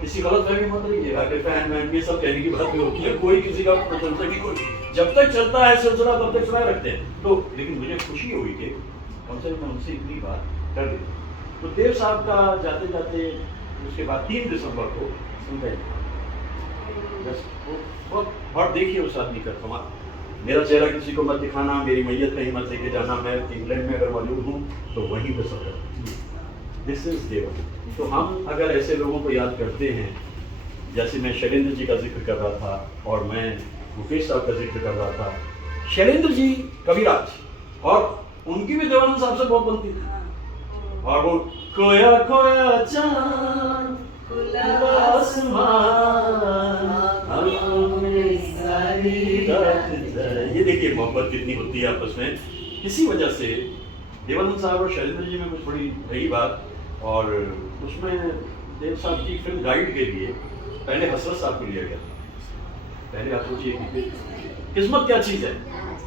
किसी गलत फहमी मत रहिएगा कि फैन वैन ये सब कहने की बात नहीं होती है, कोई किसी का प्रशंसा की कोई, जब तक चलता है सिलसिला तब तक चलाए रखते हैं। तो लेकिन मुझे खुशी हुई कि कम से कम उनसे इतनी बात कर दी। तो देव साहब का जाते जाते उसके बाद 3 दिसंबर को सुनते और देखिए उस आदमी का कमाल, मेरा चेहरा किसी को मत दिखाना, मेरी मैयत कहीं मत लेके जाना, मैं इंग्लैंड में अगर मौजूद हूँ तो वहीं पर सफर, दिस इज देव। तो हम अगर ऐसे लोगों को याद करते हैं, जैसे मैं शैलेंद्र जी का जिक्र कर रहा था और मैं मुकेश साहब का जिक्र कर रहा था, शैलेंद्र जी कविराज, और उनकी भी देवानंद साहब से बहुत बनती थी, और वो खोया खोया चांद खुला आसमान, ये देखिए मोहब्बत कितनी होती है आपस में। इसी वजह से देवानंद साहब और शैलेंद्र जी में कुछ बड़ी रही बात, और उसमें देव साहब की फिल्म गाइड के लिए पहले हसरत साहब को लिया गया। पहले आप सोचिए कि किस्मत क्या चीज़ है।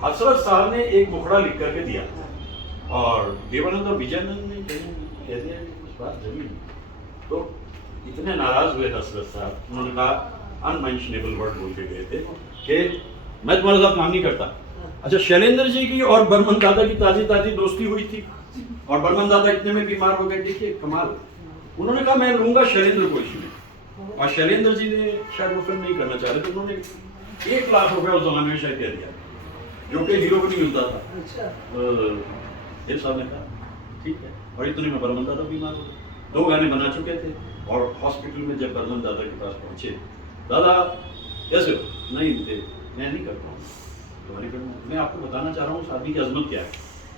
हसरत साहब ने एक मुखड़ा लिख करके दिया, और देवानंद और विजयानंद ने कह दिया कि कुछ बात जमी। तो इतने नाराज हुए हसरत साहब, उन्होंने कहा अनमेंशनेबल वर्ड बोल के गए थे कि मैं तुम्हारे साथ काम नहीं करता। अच्छा, शैलेंद्र जी की और बर्मन दादा की ताजी दोस्ती हुई थी, और बर्मन दादा इतने में बीमार हो गए। देखिए कमाल, उन्होंने कहा मैं लूंगा शैलेंद्र को इसमें, और शैलेंद्र जी ने शायद वो फिल्म नहीं करना चाह रहे थे, उन्होंने 1 लाख रुपए उस जमाने में शायद कह दिया, जो कि हीरो को नहीं मिलता था। देव साहब ने कहा ठीक है, और इतने में बर्मन दादा बीमार हो गए, 2 गाने बना चुके थे, और हॉस्पिटल में जब बर्मन दादा के पास पहुंचे, दादा कैसे हो? नहीं थे, मैं नहीं करता हूँ तुम्हारी फिल्म। मैं आपको बताना चाह रहा हूँ उस आदमी की अजमत क्या है,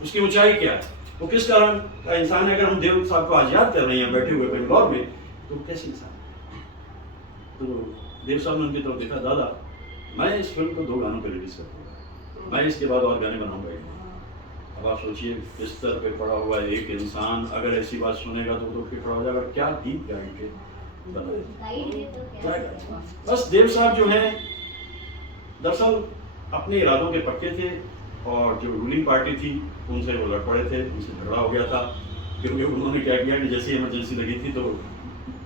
उसकी ऊंचाई क्या है, वो किस कारण का इंसान है। अगर हम देव साहब को आज याद कर रहे हैं बैठे हुए बेंगलोर में, तो कैसे इंसान, तो देव साहब ने उनकी तरफ देखा, दादा मैं इस फिल्म को 2 गानों पर रिलीज करूँगा, मैं इसके बाद और गाने बनाऊंगा ही नहीं। अब आप सोचिए बिस्तर पे पड़ा हुआ एक इंसान अगर ऐसी बात सुनेगा तो फिर खड़ा हो जाएगा, क्या गीत गाएंगे, बस देव साहब जो हैं दरअसल अपने इरादों के पक्के थे और जो रूलिंग पार्टी थी उनसे वो लड़ पड़े थे, उनसे झगड़ा हो गया था, क्योंकि उन्होंने क्या किया कि जैसे इमरजेंसी लगी थी तो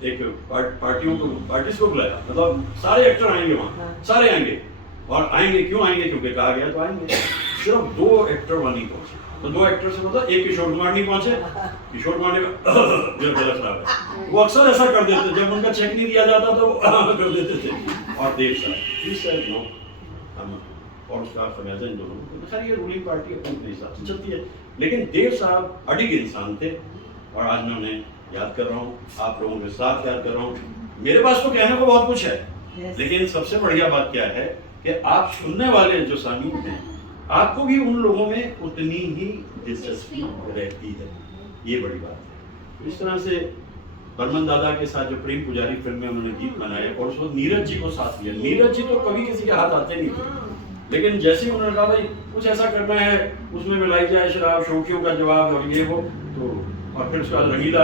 एक पार्टीज को बुलाया, मतलब सारे एक्टर आएंगे वहाँ, सारे आएंगे, और आएंगे क्यों आएंगे, क्योंकि कहा गया तो आएंगे। सिर्फ 2 एक्टर वहाँ नहीं पहुँचे, तो 2 एक्टर से मतलब एक किशोर कुमार नहीं पहुँचे, किशोर कुमार ने मेरा गला खराब है, वो अक्सर ऐसा कर देते, जब उनका चेक नहीं दिया जाता तो कर देते थे। और देव साहब और उसका फैजन दोनों, खैर ये रूलिंग पार्टी अपने हिसाब से चलती है, लेकिन देव साहब अडिग इंसान थे और आज मैं उन्हें याद कर रहा हूँ, आप लोगों के साथ याद कर रहा हूँ। मेरे पास तो कहने को बहुत कुछ है, लेकिन सबसे बढ़िया बात क्या है कि आप सुनने वाले जो सामीन हैं आपको भी उन लोगों में उतनी ही दिलचस्पी रहती है, ये बड़ी बात है। इस तरह से बर्मन दादा के साथ जो प्रेम पुजारी फिल्म में उन्होंने गीत बनाए और उस वक्त नीरज जी को साथ लिया। नीरज जी तो कभी किसी के हाथ आते नहीं थे, लेकिन जैसे ही उन्होंने कहा भाई कुछ ऐसा करना है उसमें मिलाई जाए शराब, शौकियों का जवाब और ये वो, तो और फिर उसके बाद रंगीला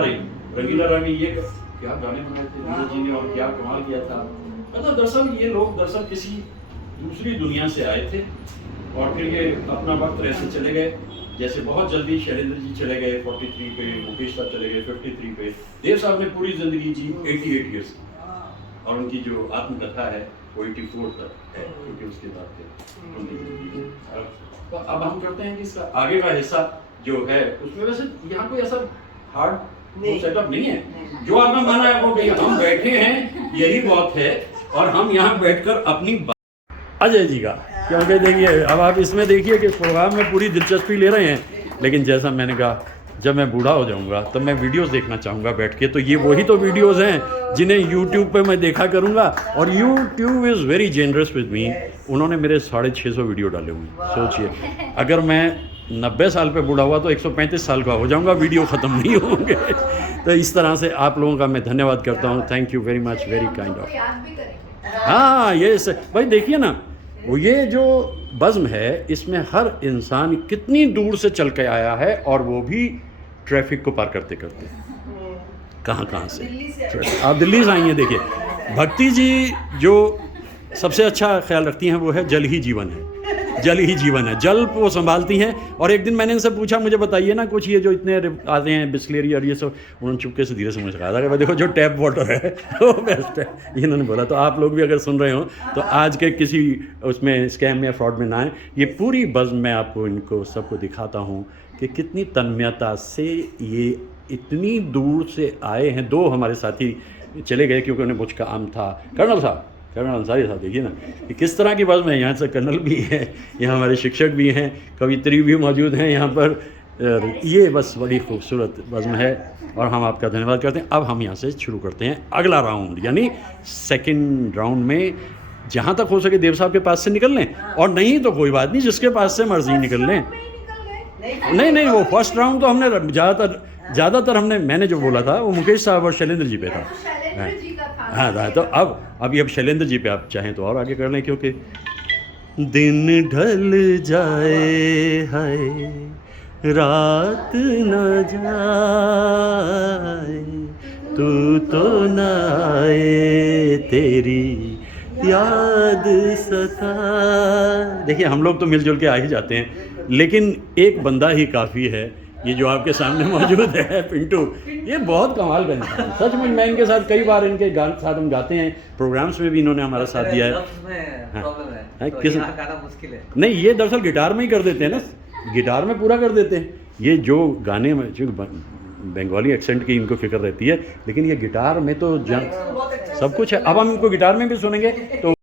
रंगी ये क्या गाने बनाए थे नीरज जी ने और क्या कमाल किया था। मतलब दरअसल ये लोग दरअसल किसी दूसरी दुनिया से आए थे और फिर ये अपना वक्त ऐसे चले गए, जैसे बहुत जल्दी शैलेंद्र जी चले गए 43 पे, मुकेश साहब चले गए 53 पे, देव साहब ने पूरी जिंदगी जी 88 ईयर्स और उनकी जो आत्मकथा है वो 84 तक है, क्योंकि उसके बाद उनकी जिंदगी। तो अब हम करते हैं कि इसका आगे का हिस्सा जो है उसमें वैसे यहाँ कोई ऐसा हार्ड सेटअप नहीं है, जो आपका मन है वो कहिए, हम बैठे हैं यही बहुत है और हम यहाँ बैठकर अपनी अजय जी का, क्योंकि देखिए अब आप इसमें देखिए कि प्रोग्राम में पूरी दिलचस्पी ले रहे हैं, लेकिन जैसा मैंने कहा जब मैं बूढ़ा हो जाऊंगा तब मैं वीडियोस देखना चाहूँगा बैठ के, तो ये वही तो वीडियोस हैं जिन्हें यूट्यूब पे मैं देखा करूँगा और YouTube is very generous with me. उन्होंने मेरे 650 वीडियो डाले हुए, सोचिए अगर मैं 90 साल पे बूढ़ा हुआ तो 135 साल का हो जाऊँगा, वीडियो ख़त्म नहीं होंगे। तो इस तरह से आप लोगों का मैं धन्यवाद करता हूँ, thank you very much, very kind of. हाँ ये भाई देखिए ना, वो ये जो बज़्म है इसमें हर इंसान कितनी दूर से चल के आया है और वो भी ट्रैफिक को पार करते करते, कहाँ से आप दिल्ली से आई हैं। देखिए भक्ति जी जो सबसे अच्छा ख्याल रखती हैं वो है जल ही जीवन है, जल ही जीवन है, जल को संभालती हैं। और एक दिन मैंने इनसे पूछा मुझे बताइए ना कुछ ये जो इतने आते हैं बिस्लेरी और ये सब, उन्होंने चुपके से धीरे से मुझे कहा था कि देखो जो टैप वाटर है वो बेस्ट है, इन्होंने बोला। तो आप लोग भी अगर सुन रहे हो तो आज के किसी उसमें स्कैम या फ्रॉड में ना आए। ये पूरी बज़्म मैं आपको इनको सबको दिखाता हूँ कि कितनी तन्मयता से ये इतनी दूर से आए हैं। 2 हमारे साथी चले गए क्योंकि उन्हें मुझ का आम था। कर्नल अंसारी साहब देखिए ना कि किस तरह की बज़्म है, यहाँ से कर्नल भी है, यहाँ हमारे शिक्षक भी हैं, कवित्री भी मौजूद हैं यहाँ पर। ये बस बड़ी खूबसूरत बज़्म है और हम आपका धन्यवाद करते हैं। अब हम यहाँ से शुरू करते हैं अगला राउंड, यानी सेकंड राउंड में जहाँ तक हो सके देव साहब के पास से निकल लें, और नहीं तो कोई बात नहीं, जिसके पास से मर्जी निकल लें। नहीं वो फर्स्ट राउंड तो हमने ज़्यादातर मैंने जो बोला था वो मुकेश साहब और शैलेंद्र जी पे था। हाँ तो अब ये शैलेंद्र जी पे आप चाहें तो और आगे कर लें, क्योंकि दिन ढल जाए हाय रात न जाए तू तो न आए तेरी याद सता। देखिए हम लोग तो मिलजुल के आ ही जाते हैं, लेकिन एक बंदा ही काफ़ी है। ये जो आपके सामने मौजूद है पिंटू, ये बहुत कमाल का इंसान, सच में। मैं इनके साथ कई बार इनके साथ हम गाते हैं, प्रोग्राम्स में भी इन्होंने हमारा साथ दिया है। किस मुश्किल है नहीं, ये दरअसल गिटार में ही कर देते हैं ना, गिटार में पूरा कर देते हैं। ये जो गाने में जो बंगाली एक्सेंट की इनको फिक्र रहती है, लेकिन ये गिटार में तो सब कुछ है। अब हम इनको गिटार में भी सुनेंगे तो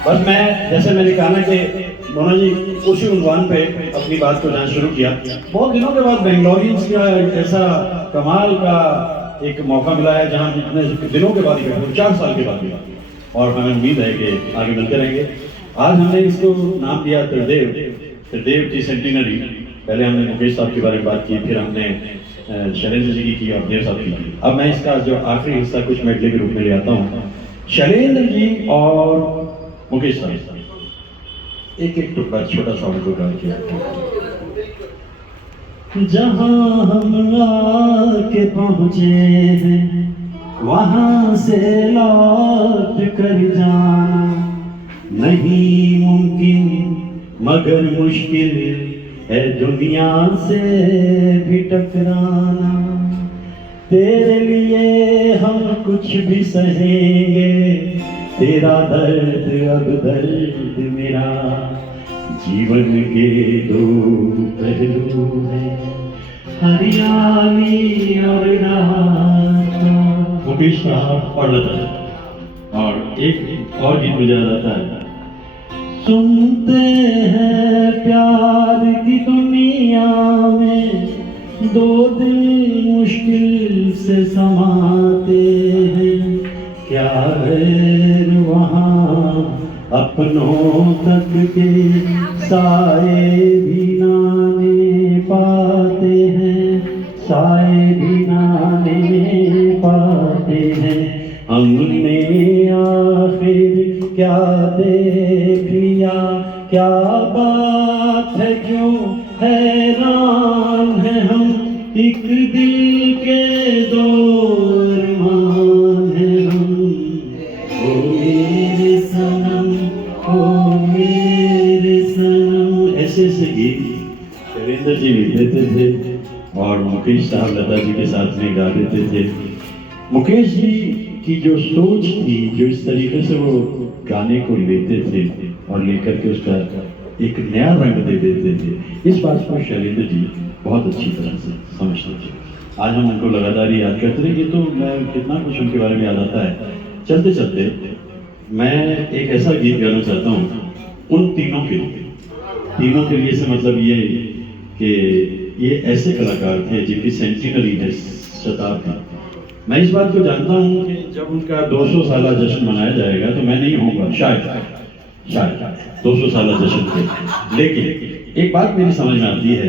बस मैं जैसे मैंने कहा ना कि मोना जी उसी उन्वान पे अपनी बात को जाना शुरू किया। बहुत दिनों के बाद बेंगलोरियंस का ऐसा कमाल का एक मौका मिला है जहाँ जितने दिनों के बाद ही 4 साल के बाद, और हमें उम्मीद है कि आगे मिलते रहेंगे। आज हमने इसको नाम दिया त्रिदेव की सेंटिनरी। पहले हमने मुकेश साहब के बारे में बात की, फिर हमने शैलेंद्र जी की और देव साहब की। अब मैं इसका जो आखिरी हिस्सा कुछ मेडले के रूप में ले आता हूँ। शैलेंद्र जी और मुकेश साहब एक एक टुकड़ा छोटा सा उनको गा के जहाँ हम आके पहुँचे हैं वहाँ से लौट कर जाना नहीं मुमकिन, मगर मुश्किल है दुनिया से भी टकराना। तेरे लिए हम कुछ भी सहेंगे, तेरा दर्द अब दर्द मेरा, जीवन के दो पहलू हैं, हरियाली और रात। मुकेश साहब और लता और एक और गीत मुझे याद आता है। सुनते हैं प्यार की दुनिया में दो दिल मुश्किल से समाते हैं, क्या गैर वहाँ अपनों तक के साए भी नाने पाते हैं, साए भी नाने पाते हैं। हमने आखिर क्या देख लिया, क्या बात है क्यों हैरान है हम, एक दिल के दो अरमान है हम। ओ मेरे सनम, ओ मेरे सनम। ऐसे गीत शैलेंद्र जी लिख देते थे और मुकेश साहब लता जी के साथ में गा देते थे। मुकेश जी की जो सोच थी, जो इस तरीके से वो गाने को लेते थे और लेकर के उसका एक नया रंग दे देते थे, इस बात को शैलेंद्र जी बहुत अच्छी तरह से समझते थे। आज हम उनको लगातार याद करते थे कि तो मैं कितना कुछ उनके बारे में याद आता है। चलते चलते मैं एक ऐसा गीत गाना चाहता हूँ उन तीनों के लिए। तीनों के लिए से मतलब ये कि ये ऐसे कलाकार थे जिनकी सेंटिनरी है, शताब्दी। मैं इस बात को जानता हूँ कि जब उनका 200 साला जश्न मनाया जाएगा तो मैं नहीं होऊंगा, शायद 200 साला जश्न पे। लेकिन एक बात मेरी समझ में आती है,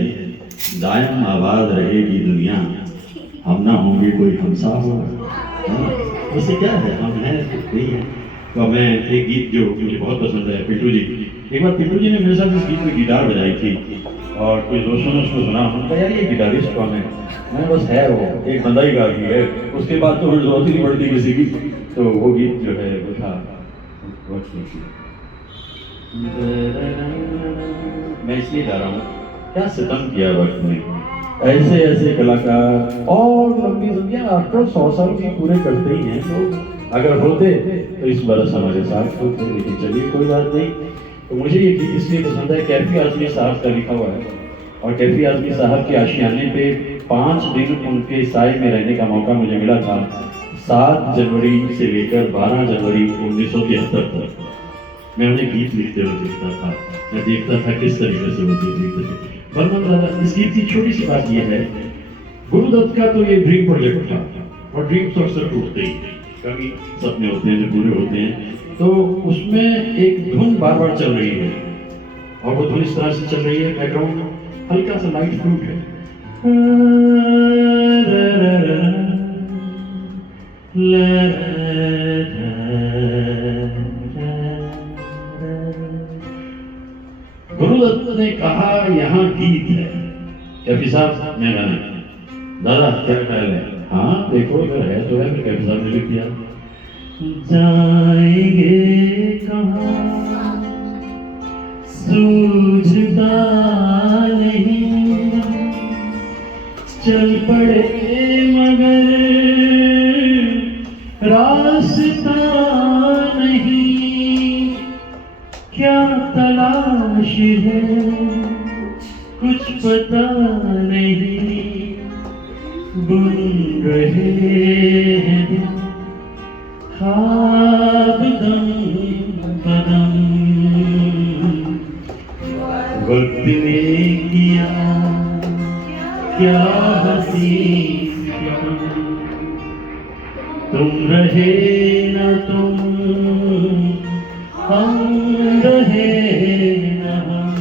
दायम आबाद रहेगी दुनिया, हम ना होंगे कोई हमसा होगा। इससे क्या है, हम हैं नहीं है। तो मैं एक गीत जो मुझे बहुत पसंद है, पिंटू जी। एक बार पिंटू जी ने मेरे साथ इस गीत में गिटार बजाई थी और कुछ दोस्तों ने उसको सुना, उनका यार ये गिटारिस्ट कौन है? मैं बस है वो एक बंदा ही गा की है, उसके बाद तो जरूरत ही नहीं पड़ती किसी की। तो वो गीत जो है वो था, मैं इसलिए गा रहा हूँ, क्या सितम किया वक्त ने, ऐसे ऐसे कलाकार और लंबी जिंदगी आफ्टर 100 साल की पूरे करते ही हैं। तो अगर होते तो इस बरस हमारे साथ होते, लेकिन चलिए कोई बात नहीं। तो मुझे ये गीत इसलिए पसंद है, कैफी आजमी साहब का लिखा हुआ है और कैफी आजमी साहब के आशियाने पे 5 दिन उनके साए में रहने का मौका मुझे मिला था। 7 जनवरी से लेकर 12 जनवरी 1973 तक मैं उन्हें गीत लिखते हुए देखता था, मैं देखता था किस तरीके से वो गीत लिखते थे। बलवंत दादा, इस गीत की छोटी सी बात यह है, गुरुदत्त का तो ये ड्रीम प्रोजेक्ट था और ड्रीम तो अक्सर टूटते ही, कभी सपने होते हैं जो पूरे होते हैं। तो उसमें एक धुन बार बार चल रही है और वो धुन इस तरह से चल रही है, बैकग्राउंड में हल्का सा लाइट फ्लूट है। गुरुदत्त ने कहा यहाँ गीत है, कैफी साहब मैं गाना, दादा क्या ख्याल है? हाँ देखो अगर है तो है। फिर कैफी साहब ने लिख दिया, जाएंगे कहाँ सूझता नहीं, चल पड़े मगर रास्ता नहीं, क्या तलाश है कुछ पता नहीं, बुन रहे हैं ख्वाब दम बदम, वक्त ने किया क्या हसी, तुम रहे ना तुम, हम रहे ना हम,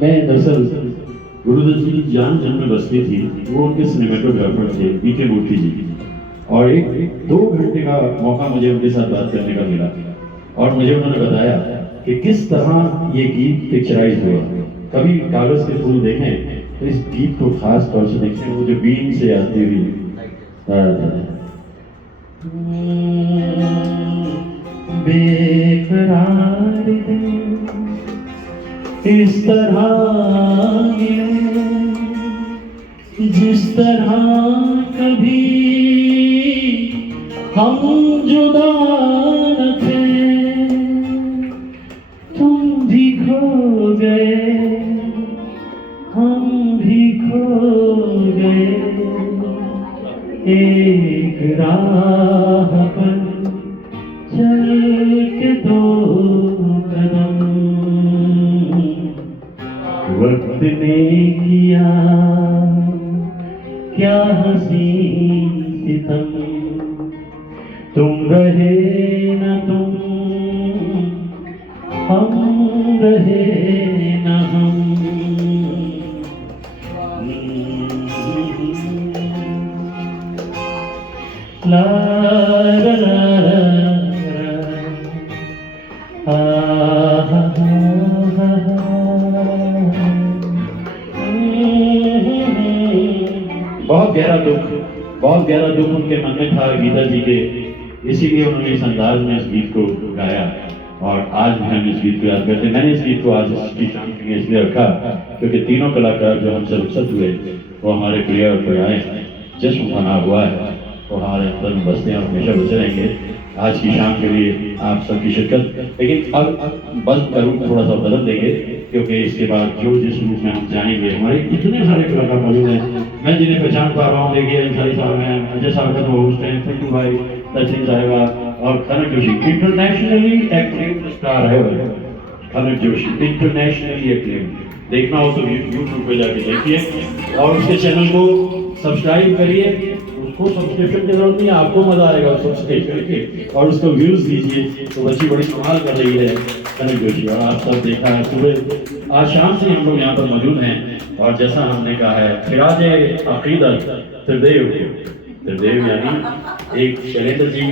मैं दरअसल गुरुदत्त जी की जान जन्म में बसती थी, वो उनके सिनेमेटोग्राफर थे पीके मूर्ति जी, और एक 2 घंटे का मौका मुझे उनके साथ बात करने का मिला और मुझे उन्होंने बताया कि किस तरह ये गीत पिक्चराइज हुआ। कभी कागज के फूल देखें तो इस गीत को खास तौर से देखें, वो जो बीन से आती हुई बेकरार इस तरह जिस तरह कभी हम जुदा न थे, तुम भी खो गए हम भी खो गए, एक राह पर चल के 2 कदम वक्त ने किया क्या हसीन सितम, तुम रहे न तुम, हम रहे न हम। ला ला ला बहुत गहरा दुख उनके मन में था गीता जी के, इसीलिए उन्होंने इस अंदाज में इस गीत को गाया और आज भी हम इस गीत को याद करते हैं। मैंने इस गीत को आज की शाम के लिए इसलिए रखा क्योंकि तीनों कलाकार जो हमसे रुखसत हुए वो हमारे प्रिय और प्रियाएं जश्न मना हुआ है, वो हमारे अंदर में बसते हैं और हमेशा बसे रहेंगे। आज की शाम के लिए आप सबकी शिरकत, लेकिन अब बंद करूँ थोड़ा सा बदल देंगे क्योंकि इसके बाद जो जिस रूप में हम जानेंगे, हमारे इतने सारे कलाकार मौजूद हैं, मैं जिन्हें पहचान पा रहा हूँ। देखिए अंसारी साहब हैं, अजय साहब का तो होस्ट हैं, पिंटू भाई, सचिन साहिबा और कनक जोशी इंटरनेशनली एक्लेम्ड स्टार है। कनक जोशी इंटरनेशनली एक्लेम्ड, देखना हो तो यूट्यूब पे जाके देखिए और उसके चैनल को सब्सक्राइब करिए। उसको सब्सक्रिप्शन की जरूरत नहीं है, आपको मजा आएगा सब्सक्राइब करके और उसको व्यूज दीजिए। तो बच्ची बड़ी कमाल कर रही है कनक जोशी, और आप सब देखा है सुबह आज शाम से हम लोग यहाँ पर मौजूद हैं और जैसा हमने कहा है खिराज अकीदत त्रिदेव यानी एक शैलेंद्र जी,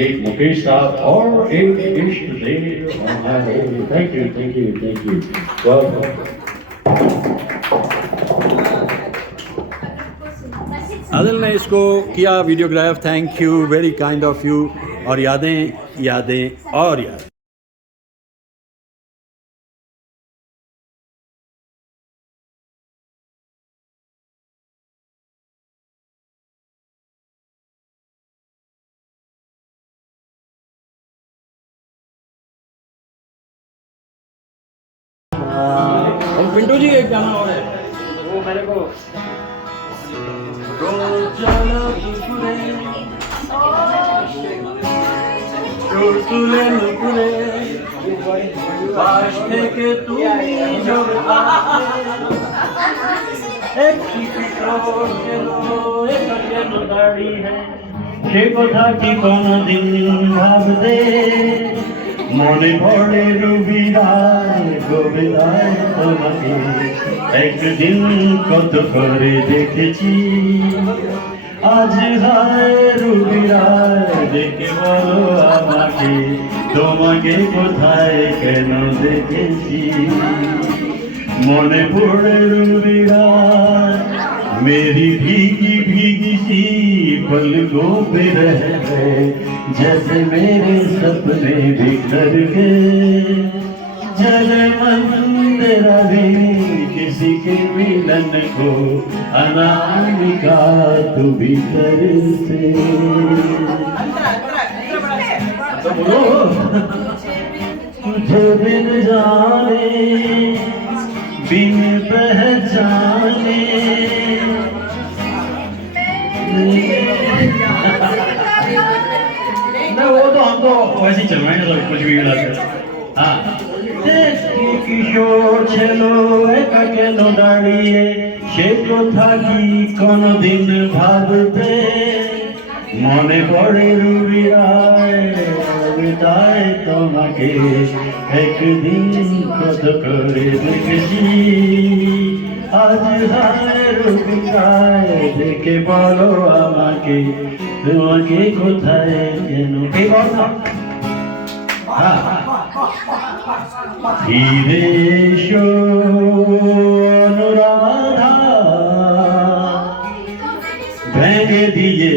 एक मुकेश साहब और एक इश्क Dev. Thank you thank you thank you. Adil ने इसको किया videograph, thank you, very kind of you. और यादें यादें और यादें। और पिंटू जी एक गाना और है वो मेरे को সে কথা কি কোনদিন ভাবতে মনে পড়ে রবিবার গোবিন্দায় তোমাকে একদিন কত করে দেখেছি আজ হায় রবিবার দেখে বলো আমাকে তোমাকে কোথায় কেন দেখেছি মনে পড়ে রবিবার मेरी भीगी भीगी सी पलकों पे रह गए जैसे मेरे सपने बिखर गए जले मंदिरा भी किसी के मिलन को अनामिका तू भीतर से तो बोलो तुझे बिन जाने बिन पहचाने नहीं वो तो हम तो वैसे ही चल रहे हैं कुछ भी मिला कर हाँ किशोर चलो एक अकेलो दाड़िए সে কথা কি কোনদিন ভাবতে মনে পড়ে রুবিরায় বিদায় তোমাকে একদিন কত করে দেখেছি আজ হায় রুবিরায় দেখে বলো আমাকে তোমাকে কোথায় যেন এই কথা ফিরে এসো অনুরাধা ভেঙে দিয়ে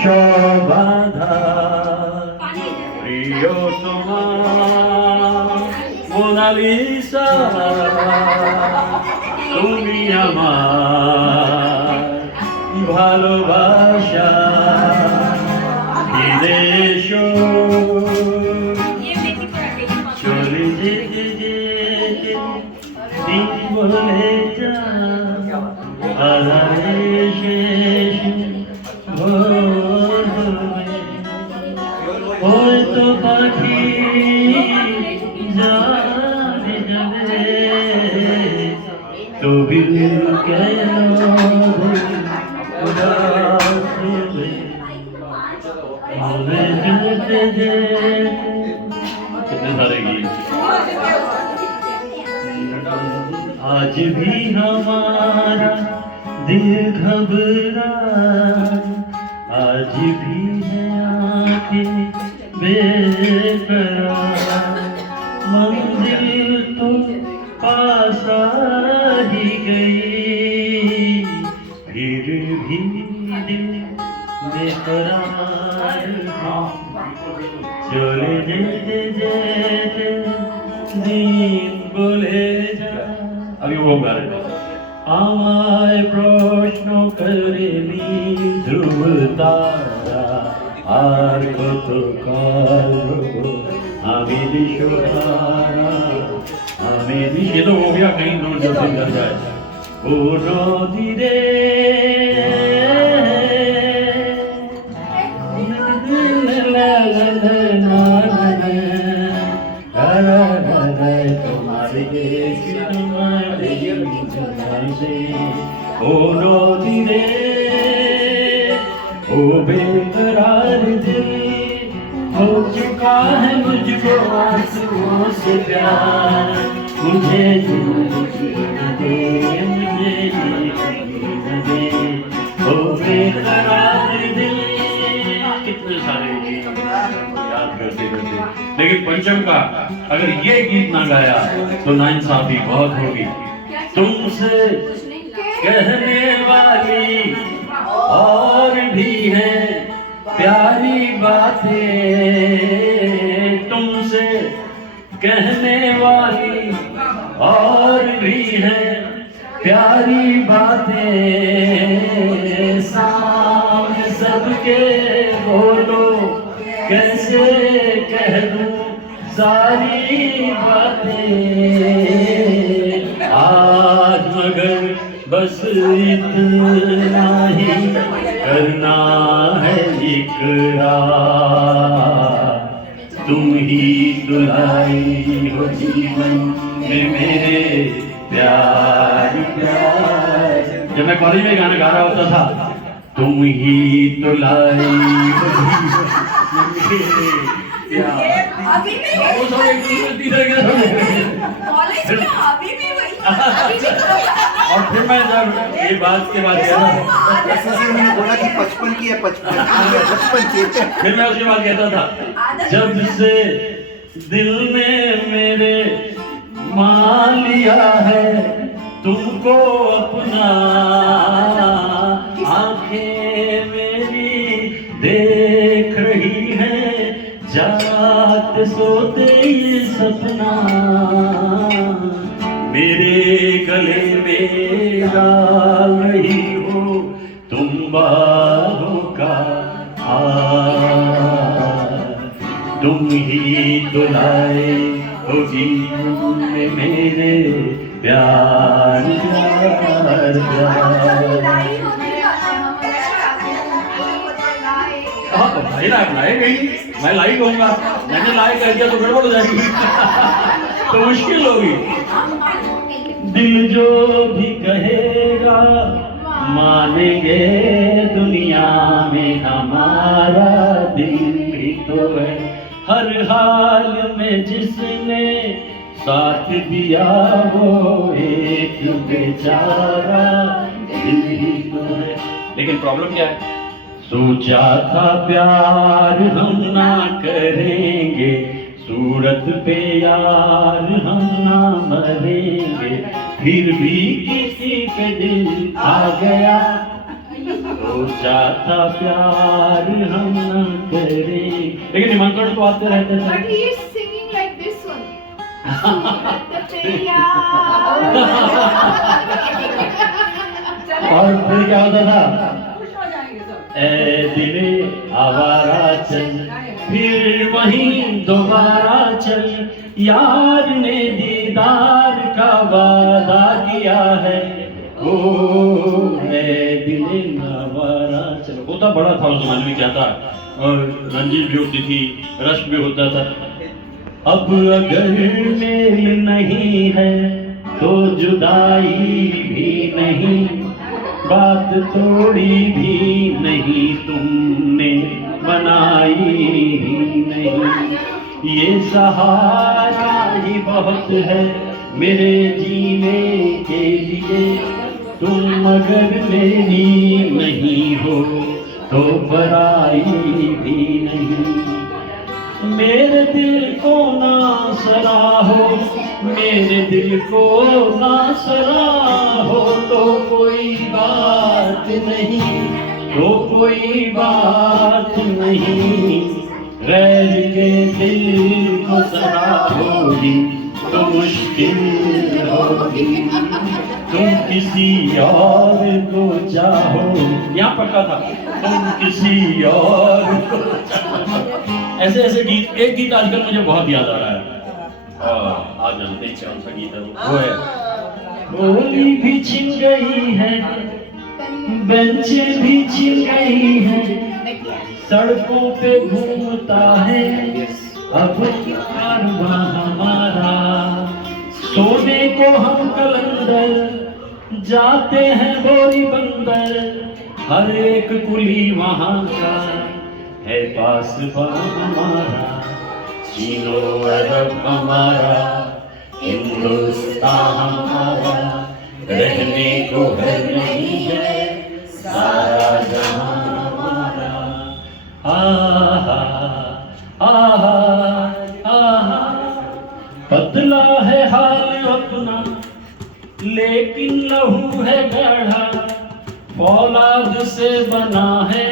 সব বাধা প্রিয় তোমার মোনালিসা তুমি আমার ভালোবাসা ফিরে এসো চলে যেতে যেতে দিন বলে যা আধারে শেষ ভোর হবে হয়তো পাখি যাবে যাবে তবু কেন উদাস হবে হবে যেতে যেতে कितने सारे गीत आज भी हमारा दिल घबरा आज भी है आंखें बेकरार मंजिल तो पास आ ही गई फिर भी दिल बेकरार চলে যেতে যেতে দিন বলে যা আমি ও গান আমায় প্রশ্ন করে নীল ধ্রুব তারা আর কত কাল আমি দিশহারা আমি দিশে তো हो गया कहीं नोट जब कर जाए ओ नदी रे ओ नदी रे ओ बेकरार दिल हो चुका है मुझको आंसुओं से प्यार मुझे जीने दे मुझे जीने दे ओ बेकरार दिल कितने सारे गीत याद करते करते लेकिन पंचम का अगर ये गीत ना गाया तो नाइंसाफी बहुत होगी तुमसे कहने वाली और भी है प्यारी बातें तुमसे कहने वाली और भी है प्यारी बातें सामने सबके बोलो कैसे कह दूं सारी बातें आज मगर बस इतना ही करना है इकरार तुम ही दुलाई हो जीवन में मेरे प्यार प्यार जब मैं कॉलेज में गाना गा रहा होता था तुम ही दुलाई हो जीवन अभी भी कॉलेज में अभी भी वही और फिर मैं जब ये बात के बाद मैंने बोला कि 55 की है 55 चेते फिर मैं उसके बाद कहता था जब से दिल ने मेरे मान लिया है तुमको अपना आंखें मेरी देख रही है जागते सोते ये सपना मेरे गले में डाल रही हो तुम बाहों का हार तुम ही दुलाए हो जीवन में मेरे प्यार प्यार प्यार हाँ तो भाई लाए गई मैं लाइक होऊंगा मैंने लाइक कर दिया तो गड़बड़ हो जाएगी तो मुश्किल होगी दिल जो भी कहेगा मानेंगे, दुनिया में हमारा दिल भी तो है। हर हाल में जिसने साथ दिया वो एक बेचारा दिल ही तो है। लेकिन प्रॉब्लम क्या है? सोचा था प्यार हम ना करेंगे, सूरत पे यार हम ना मरेंगे, फिर भी किसी पे दिल आ गया। सोचा था प्यार हम ना करेंगे, लेकिन निमंत्रण तो आते रहते थे। But he is singing like this one. और फिर क्या होता था? खुश हो जाएंगे सब। ए दिले आवारा चल, फिर वहीं दोबारा चल, यार ने दीदार का वादा किया है। ओ ए दिले आवारा चल। होता बड़ा था उस जमाने में, क्या था, और रंजिश भी होती थी, रश भी होता था। अब अगर मेल नहीं है तो जुदाई भी नहीं, बात थोड़ी भी नहीं तुमने बनाई ही नहीं। ये सहारा ही बहुत है मेरे जीने के लिए, तुम अगर मेरी नहीं हो तो पराई भी नहीं। मेरे दिल को ना सराहो, मेरे दिल को ना सराहो, तो कोई बात नहीं, तो कोई बात नहीं। गैर के दिल को सराहोगी तो मुश्किल होगी, तुम किसी और को चाहो। यहाँ पक्का था, तुम किसी और को चाहो। ऐसे ऐसे गीत, एक गीत आजकल मुझे बहुत याद आ रहा है, आज जानते हैं कौन सा गीत है वो है, होली भी छिन गई है, बेंचें भी छिन गई है, सड़कों पे घूमता है अब कारवां हमारा। सोने को हम कलंदर जाते हैं बोरी बंदर, हर एक कुली वहां का है पास हमारा। चीनो अरब हमारा, हिंदुस्तान हमारा, रहने को घर नहीं है सारा जहां हमारा। आहा आहा आहा, बदला है हाल अपना लेकिन लहू है गाढ़ा, फौलाद से बना है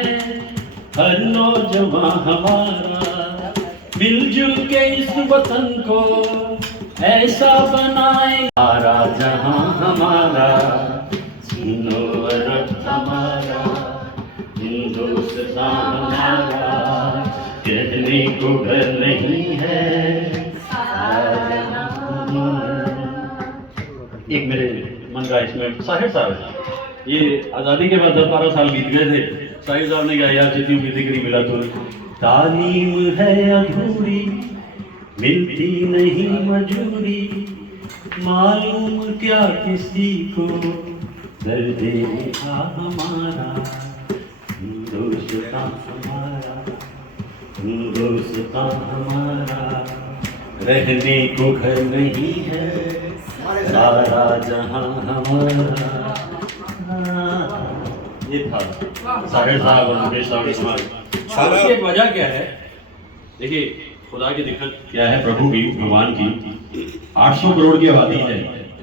हर नौजवान हमारा। मिलजुल के इस वतन को ऐसा बनाए सारा जहां हमारा। सुनो अरब हमारा, हिंदुस्तान हमारा, कहने को घर नहीं है सारा जहां हमारा। एक मेरे मन का इसमें साहिर साहब, ये आज़ादी के बाद 10-12 साल बीत गए थे, साहिर साहब ने कहा यार चिट्ठियों की जिक्र मिला तो तालीम है अधूरी, मिलती नहीं मजूरी, मालूम क्या किसी को दर्द था हमारा। हिंदुस्तान हमारा, हिंदुस्तान हमारा, रहने को घर नहीं है सारा जहां हमारा। ये था साहिर साहब और मुकेश साहब साहब। इसकी एक वजह क्या है? देखिए खुदा की दिक्कत क्या है, प्रभु की, भगवान की 800 करोड़ की आबादी है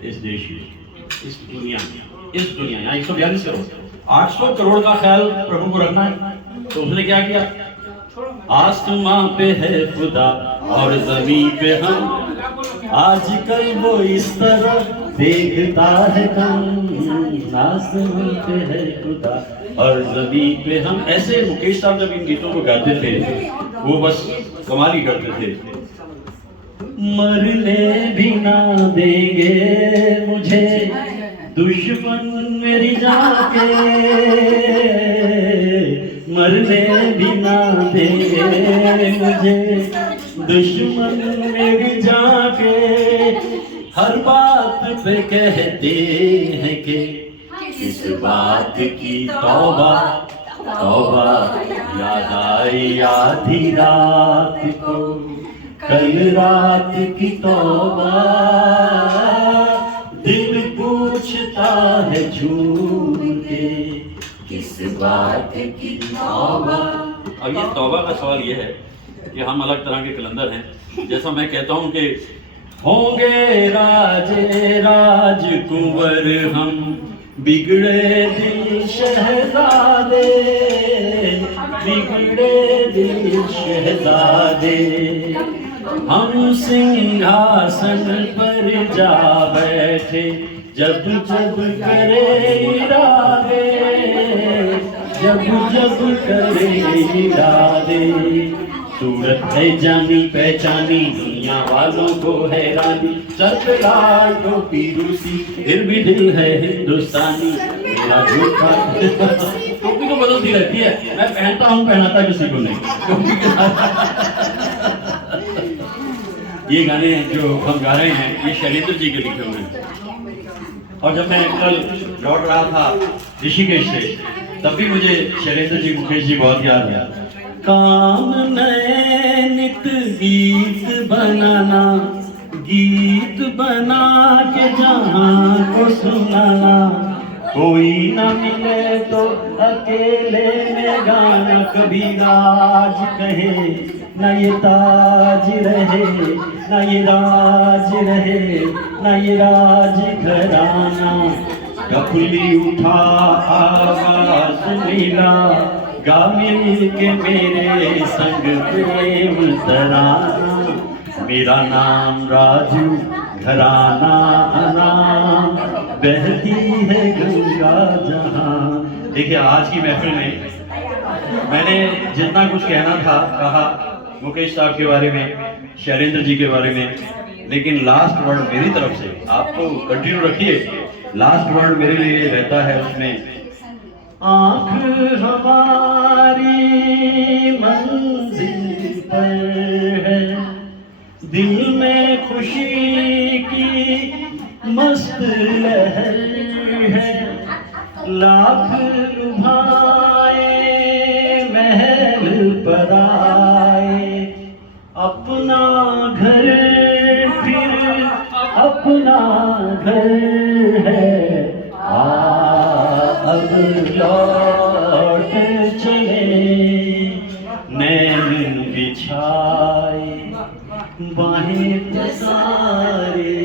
इस देश में, इस दुनिया यहाँ 142 करोड़, 800 करोड़ का ख्याल प्रभु को रखना है। तो उसने क्या किया? आसमां पे है खुदा और जमीन पे हम, आजकल वो इस तरह देखता है कम। आसमां पे है खुदा और जमीन पे हम। ऐसे मुकेश साहब जब इन गीतों को गाते थे वो बस कमाल ही करते थे। मरने भी ना देंगे मुझे दुश्मन मेरी जाके, मरने भी ना देंगे मुझे दुश्मन मेरी जाके, हर बात पे कहते हैं कि किस बात की तौबा तौबा, याद आई आधी रात को कल रात की तौबा, दिल पूछता है झूठ के किस बात की तौबा। अब ये तौबा का सवाल ये है कि हम अलग तरह के कलंदर हैं। जैसा मैं कहता हूँ कि होंगे राजे राजकुंवर हम, बिगड़े दिल शहजादे, बिगड़े दिल शहजादे, हम सिंहासन पर जा बैठे जब जब करे इरादे, जब जब करे इरादे। सूरत है जानी पहचानी, दुनिया वालों को हैरानी, ससुराल टोपी रूसी, फिर भी दिल है हिंदुस्तानी। मेरा झूठा टोपी तो बदलती रहती है, मैं पहनता हूँ, पहनाता किसी को नहीं टोपी के साथ। ये गाने जो हम गा रहे हैं ये शैलेंद्र जी के लिखे हुए हैं। और जब मैं कल लौट रहा था ऋषिकेश से, तब भी मुझे शैलेंद्र जी मुकेश जी बहुत याद आया। काम नए नित गीत बनाना, गीत बना के जहां को सुनाना, कोई ना मिले तो अकेले में गाना, कभी राज कहे न ये ताज रहे, न ये राज रहे, न ये राज घराना। कपली उठा आवाज मिला, गा मिल के मेरे संग प्रेम तराना। मेरा नाम राजू, घराना आराम, बहती है गंगा जहां। देखिए आज की महफिल में मैंने जितना कुछ कहना था कहा, मुकेश साहब के बारे में, शैलेंद्र जी के बारे में, लेकिन लास्ट वर्ड मेरी तरफ से, आप तो कंटिन्यू रखिए, लास्ट वर्ड मेरे लिए रहता है उसमें, आँख हमारी मंजिल पर है, दिल में खुशी की मस्त लहर है, लाख लुभाए महल पर आए, अपना घर फिर अपना घर है, अब लौट चले नैन बिछाए, बाहें पसारे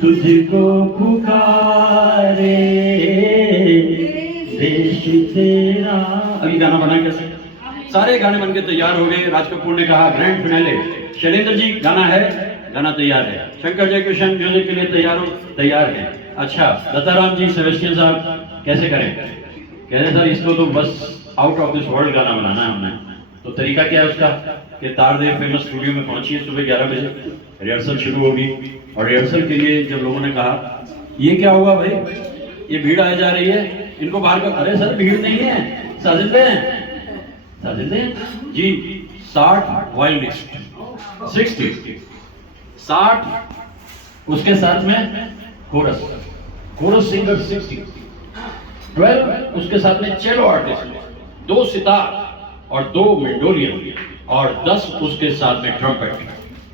तुझको पुकारे देश तेरा। अभी गाना बना कैसे? सारे गाने बनके तैयार हो गए। राज कपूर ने कहा ग्रैंड फिनाले, शैलेंद्र जी गाना है, गाना तैयार है, शंकर जयकिशन म्यूजिक के लिए तैयार है। अच्छा दत्ताराम जी, सेबेस्टियन साहब कैसे करें? कह रहे सर इसको तो बस आउट ऑफ दिस वर्ल्ड गाना बनाना है हमने। तो तरीका क्या है उसका कि तारदेव फेमस स्टूडियो में पहुंचिए, सुबह 11 बजे रिहर्सल शुरू होगी। और रिहर्सल के लिए जब लोगों ने कहा ये क्या हुआ भाई, ये भीड़ आ जा रही है, इनको बाहर कर। अरे सर भीड़ नहीं है, साजिंदे हैं, साजिंदे हैं जी। 60 वायलिनिस्ट, 60 उसके साथ में कोरस सिंगर 60, 12 उसके साथ में चेलो आर्टिस्ट, 2 सितार और 2 मेंडोलियन और 10 उसके साथ में ट्रम्पेट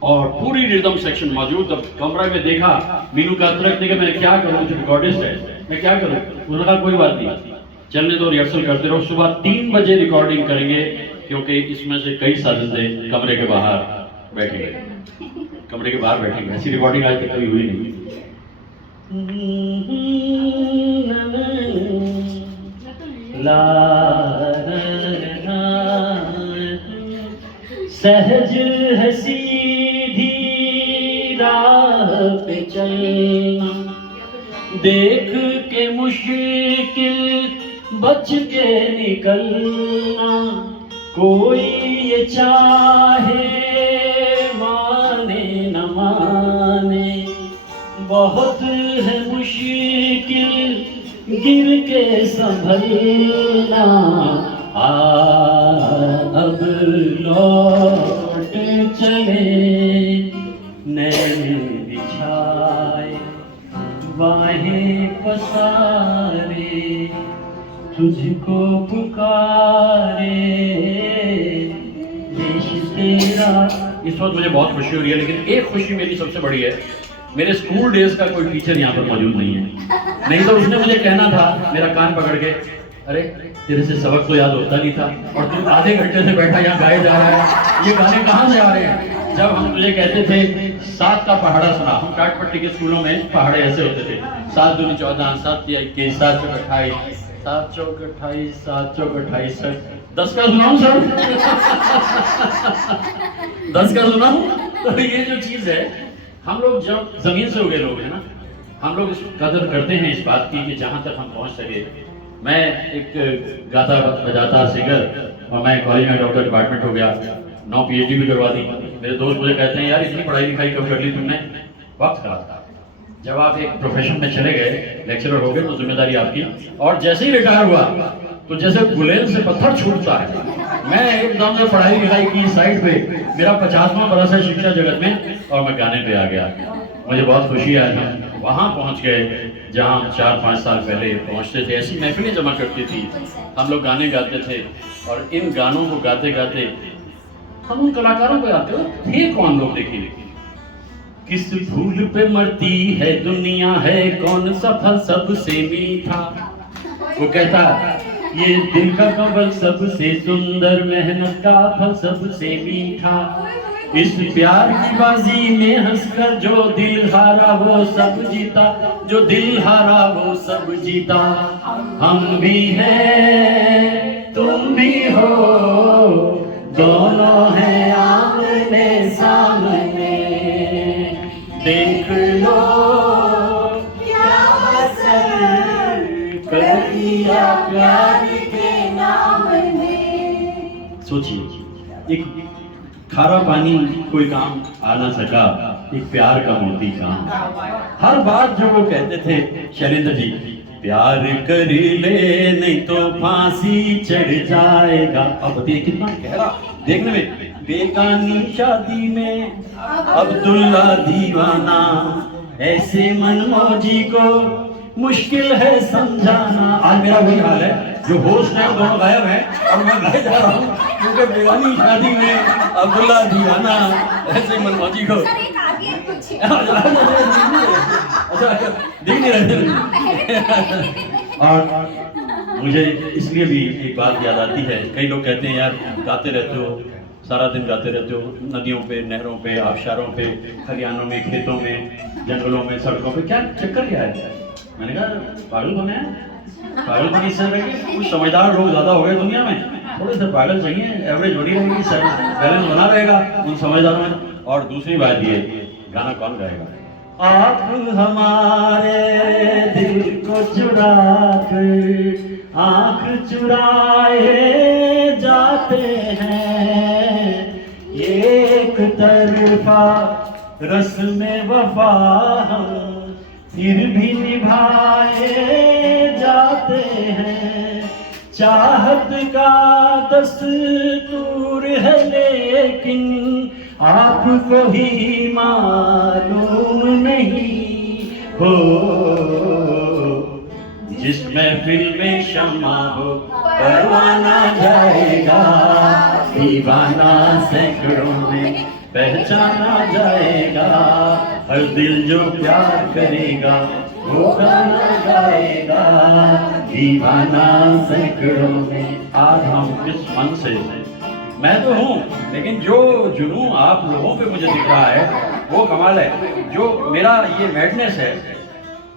और पूरी रिदम सेक्शन मौजूद। अब कमरे में देखा, मीनू का तरफ देखा, मैं क्या करूं, जो रिकॉर्डिस्ट है मैं क्या करूं। उन्होंने कहा कोई बात नहीं, चलने दो, रिहर्सल करते रहो, सुबह 3 बजे रिकॉर्डिंग करेंगे, क्योंकि इसमें से कई साजिंदे कमरे के बाहर बैठेंगे, कमरे के बाहर बैठेंगे। ऐसी रिकॉर्डिंग आज तक कभी हुई नहीं। सहज है सीधी राह पे चलना, देख के मुश्किल बच के निकलना, कोई ये चाहे माने न माने, बहुत है मुश्किल गिर के संभलना, अब लौट चले नैन बिछाए सारे तुझको पुकारे देश तेरा। इस वक्त मुझे बहुत खुशी हो रही है, लेकिन एक खुशी मेरी सबसे बड़ी है, मेरे स्कूल डेज का कोई टीचर यहाँ पर मौजूद नहीं है। नहीं तो उसने मुझे कहना था मेरा कान पकड़ के, अरे तेरे से सबक तो याद होता नहीं था और तू आधे घंटे से बैठा यहाँ गाए जा रहा है, ये गाने कहाँ से आ रहे हैं। जब हम तुझे कहते थे 7 का पहाड़ा सुना, हम काटपट्टी के स्कूलों में पहाड़े ऐसे होते थे, 7 दूनी 14, 7 तिया 21, 7 चौक 28, 7 चौक 28, 7 चौक 28, 10 का सुनाऊं सर? 10 का सुनाऊं? तो ये जो चीज है, हम लोग जब जमीन से उगे लोग हैं ना, हम लोग इस कदर करते हैं इस बात की कि जहाँ तक हम पहुँच सके। मैं एक गाता बजाता सिंगर और मैं कॉलेज में डॉक्टर डिपार्टमेंट हो गया, 9 PhD भी करवा दी। मेरे दोस्त मुझे कहते हैं यार इतनी पढ़ाई लिखाई कब कर ली तुमने? वक्त खराब था। जब आप एक प्रोफेशन में चले गए, लेक्चरर हो गए, तो जिम्मेदारी आपकी, और जैसे ही रिटायर हुआ तो जैसे गुलेल से पत्थर छूटता है, मैं एकदम से पढ़ाई लिखाई की साइड पे, मेरा 50वां बरस है शिक्षा जगत में और मैं गाने पे आ गया। मुझे बहुत खुशी है हम वहाँ पहुँच गए जहाँ 4-5 साल पहले पहुँचते थे। ऐसी महफिलें जमा करती थी, हम लोग गाने गाते थे और इन गानों को गाते गाते हम उन कलाकारों को याद करो थे कौन लोग, देखिए किस फूल पे मरती है दुनिया है, कौन सा फल सबसे मीठा। वो कहता ये दिल का कमल सबसे सुंदर, मेहनत का फल सबसे मीठा, इस प्यार की बाजी में हंसकर जो दिल हारा वो सब जीता, जो दिल हारा वो सब जीता। हम भी हैं तुम भी हो, दोनों हैं आमने सामने, देख लो क्या असर कर दिया प्यार के नाम ने। सोचिए, एक खारा पानी कोई काम आ ना सका, एक प्यार का मोती काम। हर बात जो वो कहते थे शैलेंद्र जी, प्यार कर ले नहीं तो फांसी चढ़ जाएगा। अब बताइए कितना गहरा देखने में। बेगानी शादी में अब्दुल्ला दीवाना, ऐसे मनमौजी को मुश्किल है समझाना। आज मेरा वही हाल है, जो होस्ट है दोनों गायब हैं और मैं गाए जा रहा हूँ, क्योंकि बेगानी शादी में अब्दुल्ला दीवाना, ऐसे मनमौजी को। देख नहीं रहे। और मुझे इसलिए भी एक बात याद आती है, कई लोग कहते हैं यार गाते रहते हो, सारा दिन गाते रहते हो, नदियों पे, नहरों पे, आबशारों पे, खलियानों में, खेतों में, जंगलों में, सड़कों पे, क्या चक्कर क्या है? मैंने कहा पागल बने हैं, पागल बनी सर रहे, कुछ समझदार लोग ज्यादा हो गए दुनिया में, थोड़े से पागल चाहिए, एवरेज बनी रहेगी, सर बैलेंस बना रहेगा उन समझदारों में। और दूसरी बात ये, गाना कौन गाएगा? आप हमारे दिल को चुरा कर आँख चुराए जाते हैं, एक तरफा रस्म वफा हम फिर भी निभाए जाते हैं। चाहत का दस्तूर है लेकिन आपको ही मालूम नहीं हो, जिस महफिल में शम्मा हो परवाना जाएगा, दीवाना सैकड़ों में पहचाना जाएगा। हर दिल जो प्यार करेगा वो गाना गाएगा, दीवाना सैकड़ों में। आज हम किस मन से, मैं तो हूँ, लेकिन जो जुनून आप लोगों पे मुझे दिख रहा है वो कमाल है। जो मेरा ये मैडनेस है,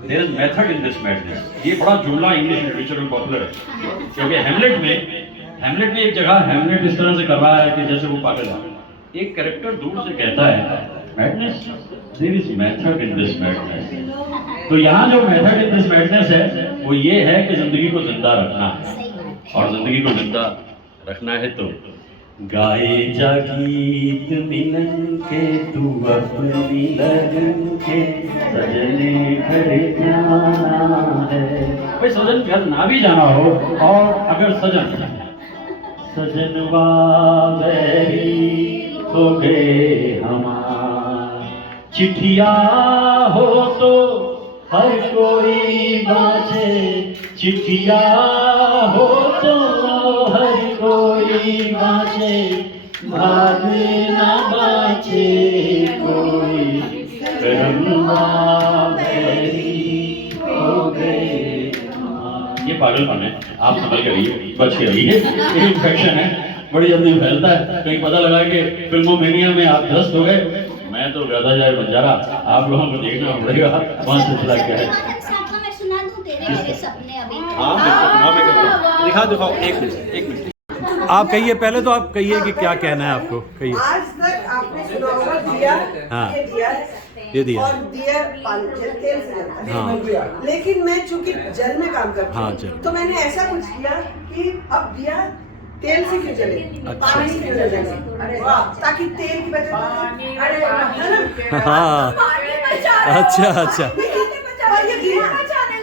there is method in this madness. ये बड़ा जुमला इंग्लिश लिटरेचर में पॉपुलर है, क्योंकि हेमलेट में एक जगह हेमलेट इस तरह से कर रहा है कि जैसे वो पागल है। एक कैरेक्टर दूर से कहता है madness, there is method in this madness. तो यहाँ जो मेथड इन दिस मैडनेस है वो ये है कि जिंदगी को जिंदा रखना है, और जिंदगी को जिंदा रखना है तो गाए जा गीत मिलन के, तू अपनी लगन के सजने घर जाना है। भाई सजन घर ना भी जाना हो, और अगर सजनवा बैरी हो गए हमार, चिट्ठिया हो तो हर कोई बाजे चिट्ठिया हो तो हर कोई बाजे भाग ना बाजे कोई करनुआ बैरी हो गए। ये पागलपन है, आप समझ के रहिए, बच के रहिए, ये इन्फेक्शन है, बड़ी जल्दी फैलता है। कहीं पता लगा कि फिल्मोमेनिया में आप ध्वस्त हो गए। मैं तो गाता जाए बंजारा, आप लोगों को देखना पड़ेगा वहाँ से चला क्या है। मैं सुना दूं तेरे मेरे सपने अभी। हाँ बिल्कुल, दिखाओ एक मिनट। आप कहिए, पहले तो आप कहिए कि क्या कहना है आपको, कहिए। आज तक आपने सुना होगा दिया, हाँ। ये दिया ये दिया और दिया तेल से जलता है। हाँ। लेकिन मैं चूंकि जल में काम करती हाँ, हूँ, जल। तो मैंने ऐसा कुछ किया कि अब दिया तेल से क्यों जले, अच्छा। पानी से क्यों जले, ताकि तेल की वजह हाँ, अच्छा अच्छा।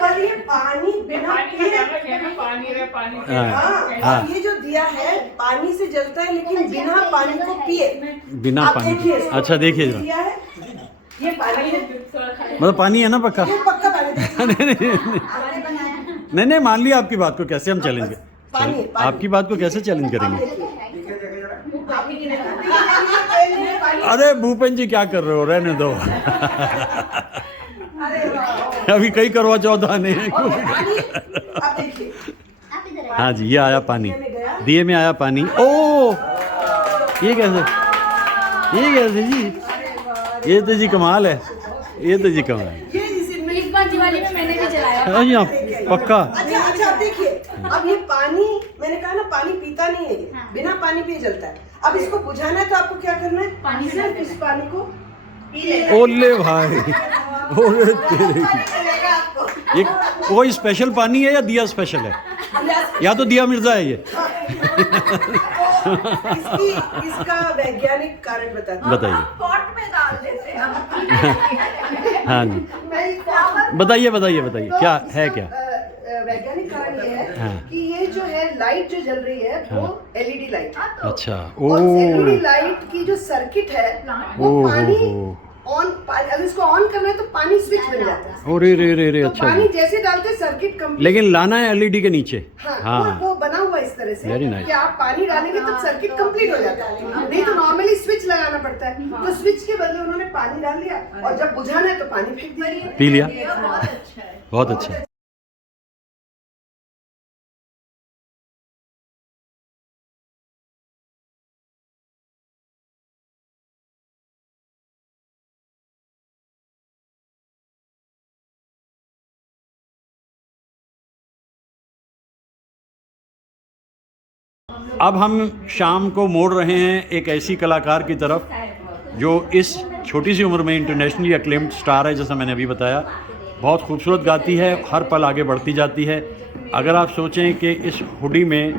पर ये पानी बिना हाँ, और ये जो दिया है पानी से जलता है, लेकिन बिना पानी को पिए। बिना आप पानी देखिए के। इसको। अच्छा देखिए जरा, दिया है, ये पानी है, मतलब पानी है ना पक्का? ये पक्का पानी है। नहीं नहीं, मान लिया आपकी बात को, कैसे हम चैलेंज पानी, करें? पानी। आपकी बात को कैसे चैलेंज करेंगे? अरे अरे भूपेन जी क्या कर रहे हो, रहने दो। अभी कई करवा चौथ आने हैं। आप देखिए, हाँ जी, ये आया पानी, दिए में आया पानी। ओ ये कैसे जी, ये तो जी कमाल है, ये तो जी कमाल है। ये इस बार दिवाली में मैंने भी जलाया। हाँ जी, हाँ, पक्का। अच्छा आप देखिए, अब ये पानी, मैंने कहा ना पानी पीता नहीं है ये, बिना पानी पिए जलता है। अब इसको बुझाना है तो आपको क्या करना है, पानी से सिर्फ इस पानी को पी लेना है। ओले भाई, ओले तेरे की। चलेगा आपको। ये कोई स्पेशल पानी है या दिया स्पेशल है? या तो दिया मिर्जा है ये? इसका वैज्ञानिक कारण बताइए। पॉट में डाल देते हैं। हाँ जी, बताइए क्या है, क्या वैज्ञानिक कारण ये है हाँ। कि ये जो है लाइट जो जल रही है वो एलईडी लाइट। अच्छा। और एलईडी ओ लाइट की जो सर्किट है वो ओ पानी हो। अगर इसको ऑन करना है तो पानी स्विच बन जाता है। अरे रे तो अच्छा पानी जी। जैसे डालते सर्किट कंप्लीट। लेकिन लाना है एलईडी के नीचे। हाँ, हाँ, वो बना हुआ इस तरह से Very nice. कि आप पानी डालेंगे तो सर्किट कंप्लीट हो जाता है। नहीं तो नॉर्मली स्विच लगाना पड़ता है, तो स्विच के बदले उन्होंने पानी डाल दिया और जब बुझाना है तो पानी फेंक दिया। पी लिया, बहुत अच्छा है। अब हम शाम को मोड़ रहे हैं एक ऐसी कलाकार की तरफ जो इस छोटी सी उम्र में इंटरनेशनली अक्लेम्ड स्टार है। जैसा मैंने अभी बताया, बहुत खूबसूरत गाती है, हर पल आगे बढ़ती जाती है। अगर आप सोचें कि इस हुडी में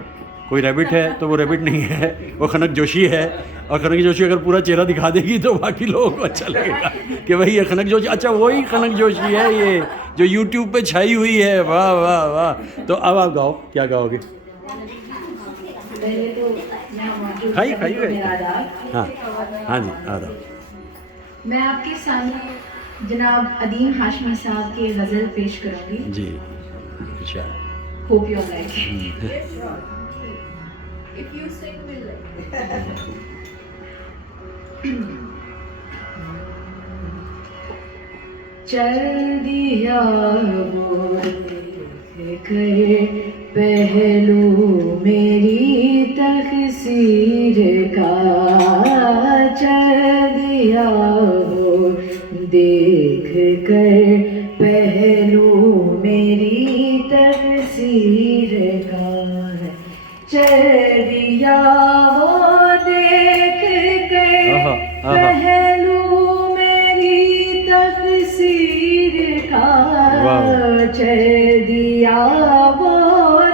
कोई रैबिट है तो वो रैबिट नहीं है, वो खनक जोशी है। और खनक जोशी अगर पूरा चेहरा दिखा देगी तो बाकी लोगों को अच्छा लगेगा कि भाई ये खनक जोशी, अच्छा वही खनक जोशी है ये जो यूट्यूब पे छाई हुई है। वाह वाह वाह। तो अब आप गाओ, क्या गाओगे? खाइए। हाँ हाँ जी, आदाब। मैं आपके सामने जनाब अदीम हाशमी साहब की गज़ल पेश करूंगी जी, इंशाअल्लाह। Hope you like. If you sing, we'll like. चल दिया वो कर पहलू मेरी तकसीर का, चल दिया वो देख कर पहलू मेरी तकसीर का, चल दिया वो देख कर पहलू मेरी तकसीर का, चल दिया वो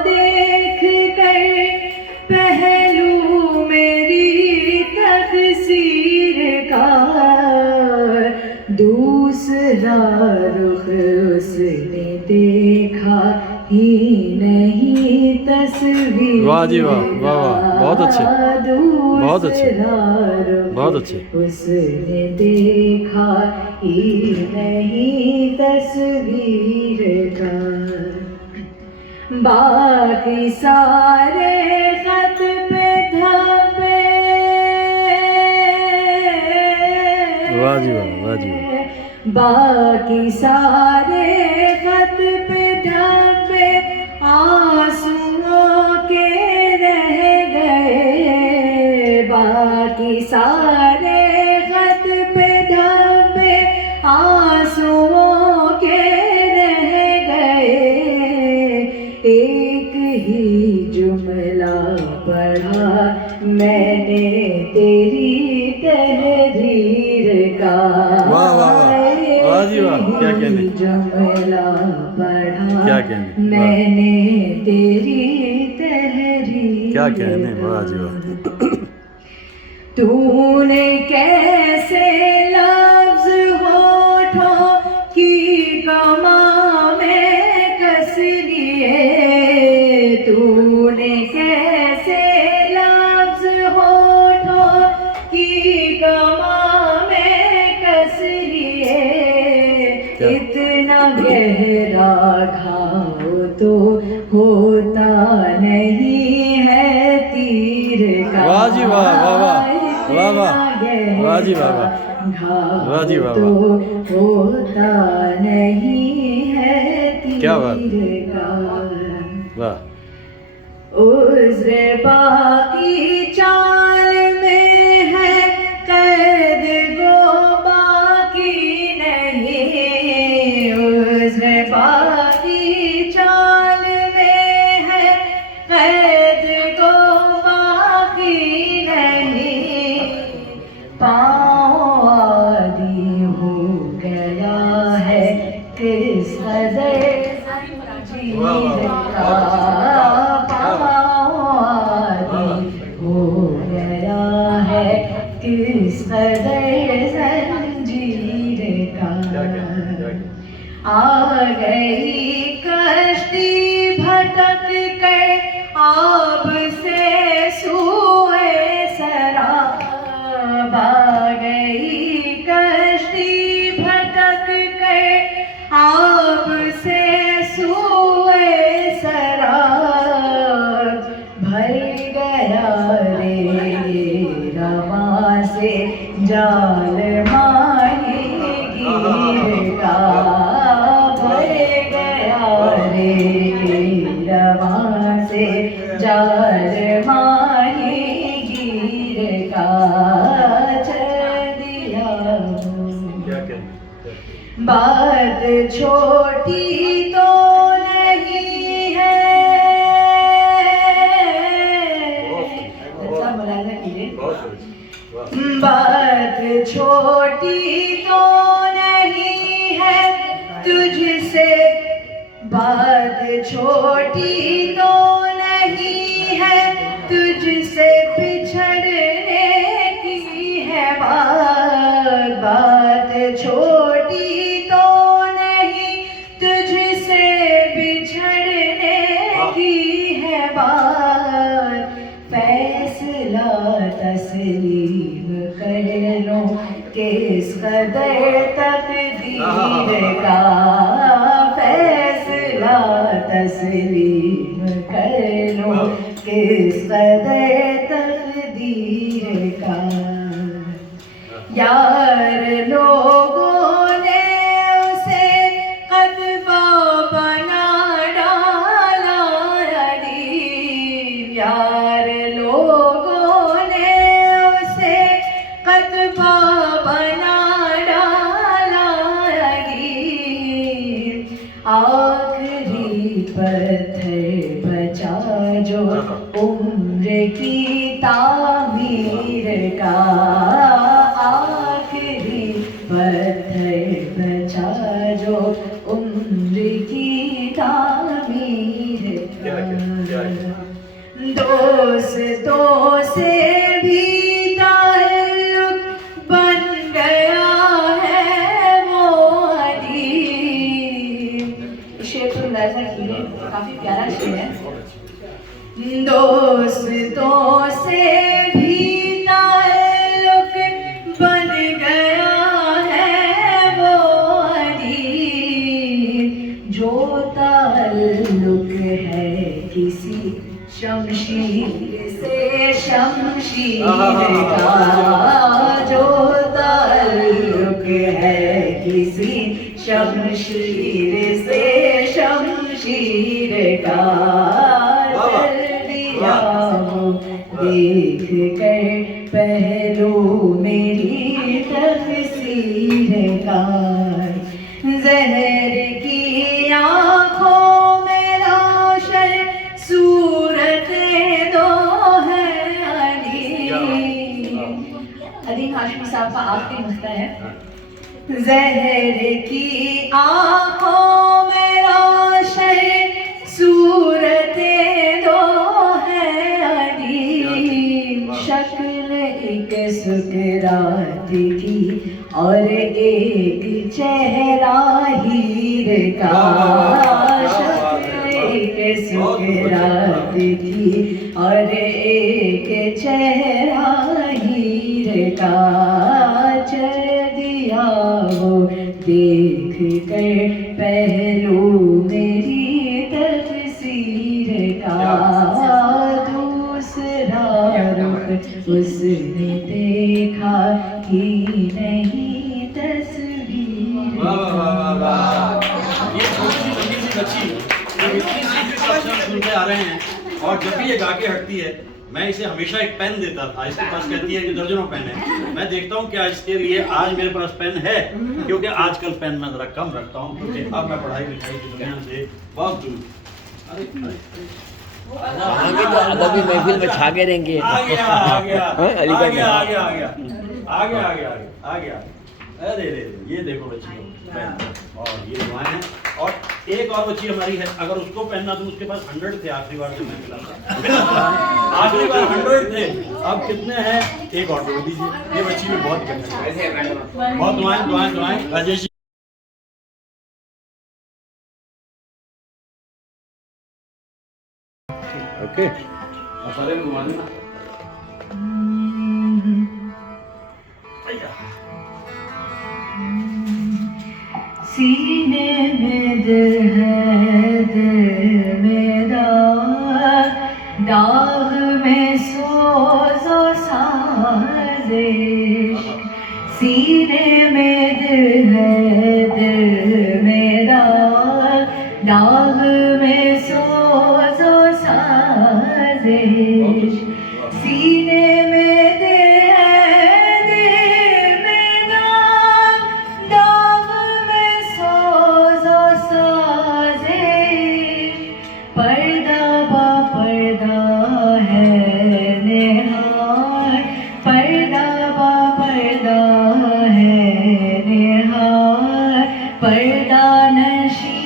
देख कर पहलू मेरी तकसीर का, दूसरा रुख उसने देखा ही नहीं तस्वीर वाह जी वाह, वाह वाह, बहुत अच्छे, बहुत अच्छे, बहुत अच्छे। उसने देखा ही नहीं तस्वीर का, बाकी सारे खत पे धब्बे, वाह जी वाह, वाह जी वाह। बाकी सारे खत पे धब्बे आंसुओं के रह गए, बाकी सारे खत पे धब्बे आंसुओं के रह गए। एक ही जुमला पढ़ा मैंने तेरी तहरीर का, वाह वाह वाह, वाह जी वाह, क्या कहने, जुमला पढ़ा क्या कहने, वाह, मैंने तेरी तहरीर क्या कहने, वाह जी वाह। तूने कैसे लफ्ज होठों की कमा में कस लिए, तूने कैसे लफ्ज होठों की कमा में कस लिए, इतना गहरा घाव तो होता नहीं है तीर का। वाह जी वाह, वाह वाह, वाह वाह, वाह जी वाह वाह, वाह जी वाह, तो होता नहीं है तीर क्या बात, का। वाह। उज़्र बाकी चाल में है कैद गो बाकी नहीं, उज़्र बाकी चाल में है कैद गो बाकी नहीं, पाँव आदि हो गया है किस कदर जीर का, पाँव आदि हो गया है किस कदर जंजीर का। आ गई कश्ती भटक कर आब से सूए सराब, आ गई कश्ती भटक कर आब से सूए सराब, भर गया रे रवा से जाल माही गिर का, भर गया रे रवा से जाल माही गिर का, चल दिया क्या कहने, बात छोटी तो नहीं है, अच्छा मुलायजा कीजिए, बहुत बढ़िया, वाह। बात छोटी तो नहीं है तुझसे, बात छोटी तो नहीं है तुझसे बिछड़ने की है बात, बात छोटी तो नहीं तुझसे बिछड़ने की है बात, फैसला तस्लीम कर लो किस कदर तकदीर का, फैसला तस्लीम कर लो किस कदर तकदीर का। यार लोगों ने उसे कदबा बना डाला अजीब, यार लोगों ने उसे कदबा बना डाला अजीब, आखिरी पत्थर बचा जो उम्र की तामीर का, आखिरी पत्थर बचा जो उम्र की तामीर का। दोस्तों से भी ताल्लुक बन गया है वो अजीब। शेर तो मुलायजा कीजिए, काफी प्यारा हाशिए है। दोस्तों से भी ताल्लुक बन गया है वो अदीब, जो ताल्लुक है किसी शमशीर से शमशीर का, जो ताल्लुक है किसी शमशीर से शमशीर का, देख कर पहलू मेरी तफसीर का, जहर की आँखों में रोशन सूरत दो है अदीम हाशमी साहब का आखिरी नुक्ता है। जहर की आँखों में रोशन सूरत दो है अदीम, शक्ल एक सुकरात की और एक चेहरा हीर का, शक्ल एक सुकरात की और एक चेहरा हीर का, चल दिया वो देख कर पहलू मेरी तफसीर का, दूसरा रुख उसने देखा कि नहीं तस्वीर का। ये छोटी सी बच्ची जब इतनी सी अक्षर सुनते आ रहे हैं और जब भी ये गा के हटती है, मैं इसे हमेशा एक पेन देता था। इसके पास कहती है कि दर्जनों पेन है। मैं देखता हूँ क्या इसके लिए आज मेरे पास पेन है, क्योंकि आजकल पेन मैं जरा कम रखता हूँ, क्योंकि अब मैं पढ़ाई लिखाई की दुनिया से बहुत दूर। आगे तो अदबी महफिल में छागे रहेंगे। आ गया आ गया आ गया आ गया आ गया आ गया आ गया आ गया। अरे रे ये देखो बच्ची पेन, और ये दुआएं हैं। और एक और बच्ची हमारी है, अगर उसको पहनना तो उसके पास 100 थे आखिरी बार जब मैं मिला था। आखिरी बार 100 थे, अब कितने हैं? एक और दे दीजिए। ये बच्ची भी बहुत बहुत दुआएं दुआएं दुआएं। राजेश जी ओके, सारे में घुमा देना। सीने में दिल है दिल में दाग में सोज़ो साज़िश, सीने में दिल है दिल में दाग में सोज़ो साज़िश, सीने में पर्दा बा पर्दा है निहार, पर्दा बा पर्दा है निहार, पर्दा नशी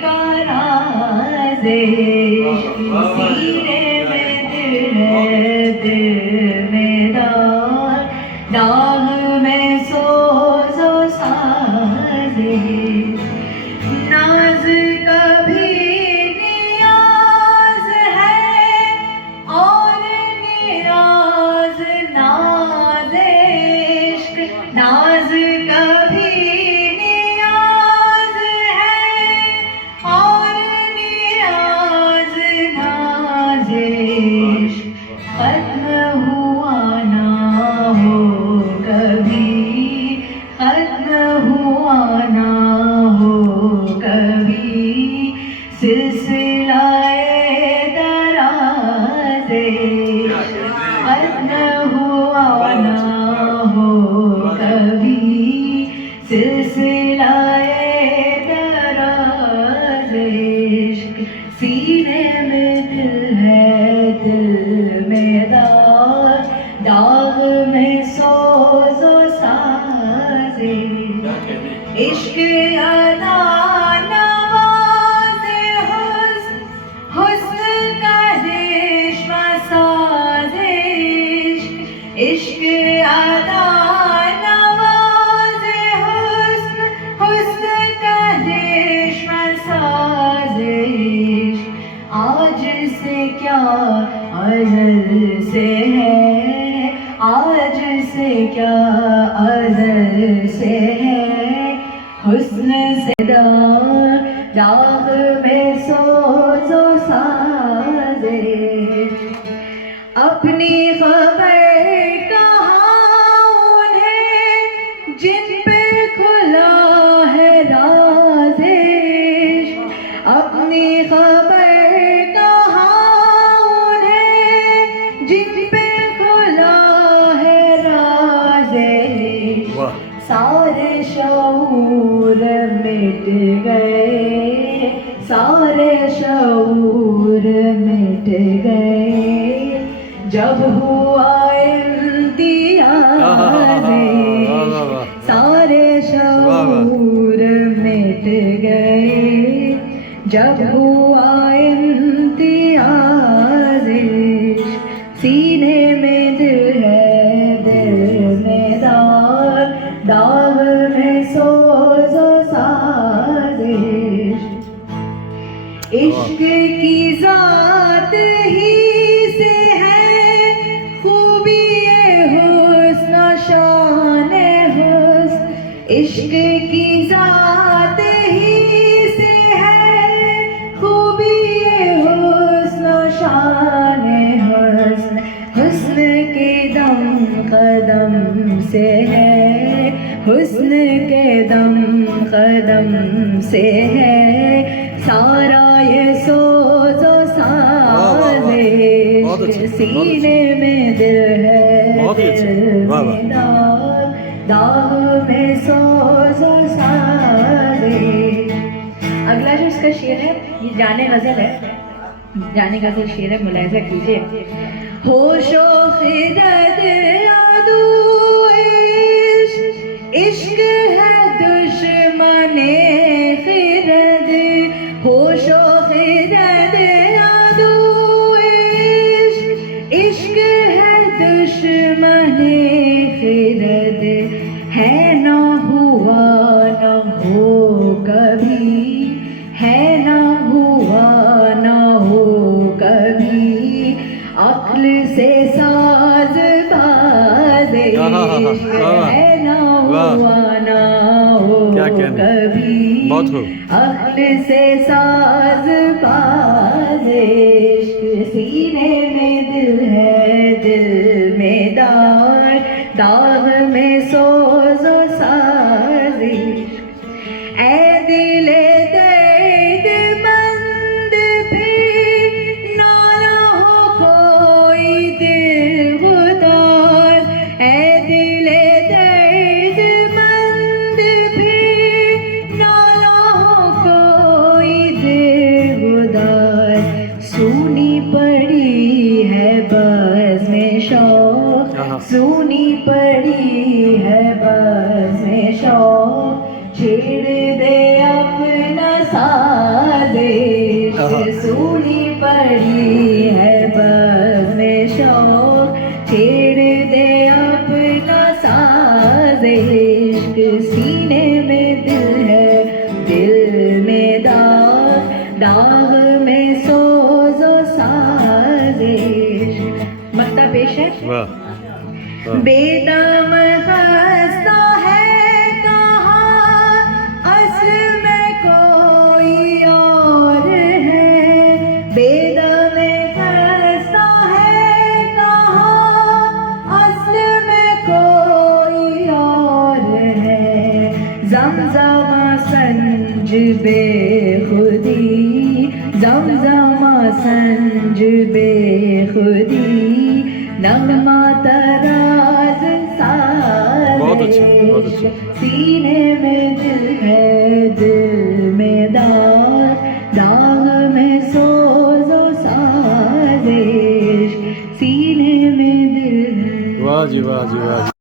का राज़िश, सीने में दिल है दिल में दाग में सोज़ो साज़िश, नाज़ कभी नाज कभी नियाज है और नियाज नाज आज से क्या अज़ल से है, आज से क्या अज़ल से है, हुस्न से दाग में सोज़ो साज़े, अपनी खबर कहाँ उन्हें जिन पे खुला है राज़े, अपनी खबर कहाँ उन्हें जिन पे खुला है राज़े, सारे शऊर मिट गए, सारे शऊर मिट गए, जब हुआ इम्तियाज़, सारे शऊर मिट गए, जब हुआ इम्तियाज़, सीने में दिल है, दिल में दाग में सोज़ो साज़िश, इश्क की ज़ात ही से है खूबी ये हुस्न शान हुस्न, इश्क की ज़ात ही से है खूबी ये हुस्न शान हुस्न, हुस्न के दम कदम से है, हुस्न के दम कदम से है, सारा ये सोज़ो साज़े, सीने में दिल है, दिल में दाग में सोज़ो साज़े। अगला जो इसका शेर है ये जाने गज़ल है, जाने गज़ल शेर है, मुलाहिज़ा कीजिए। होशो खिरद यादू इश्क है दुश्मने खिरद, होशो खिरद यादू इश्क है दुश्मने खिरद, है ना हुआ ना हो कभी, है ना हुआ ना हो कभी, अक्ल से साज बाज़े, है ना हुआ ना हो कभी, अक्ल से साज बाज़े, सीने में दिल है, दिल में दाग में सोज़ो साज़िश, ऐ दिले दर्दमंद फिर ना हो कोई दिलगुदार, ऐ दिले दर्दमंद फिर ना हो कोई दिलगुदार, सूनी पड़ी है बज़ में शौक़, सूनी पड़ी है बज़ में शौक़, छेड़ दे अपना साज़िश, सूनी पड़ी है बज़ में शौक़, छेड़ दे अपना साज़िश, सीने में दिल है, दिल में दाग में सोज़ो साज़िश। मक्ता पेश है। बेदम खस्ता है कहाँ, असल में कोई और है, बेदम खस्ता है कहाँ, असल में कोई और है, ज़मज़मा संज बेखुदी, ज़मज़मा संज बेखुदी, नगमा तराज साज़िश, सीने में दिल है, दिल में दाग में सोज़ो साज़िश, सीने में दिल है। वाह जी वाह जी वाह।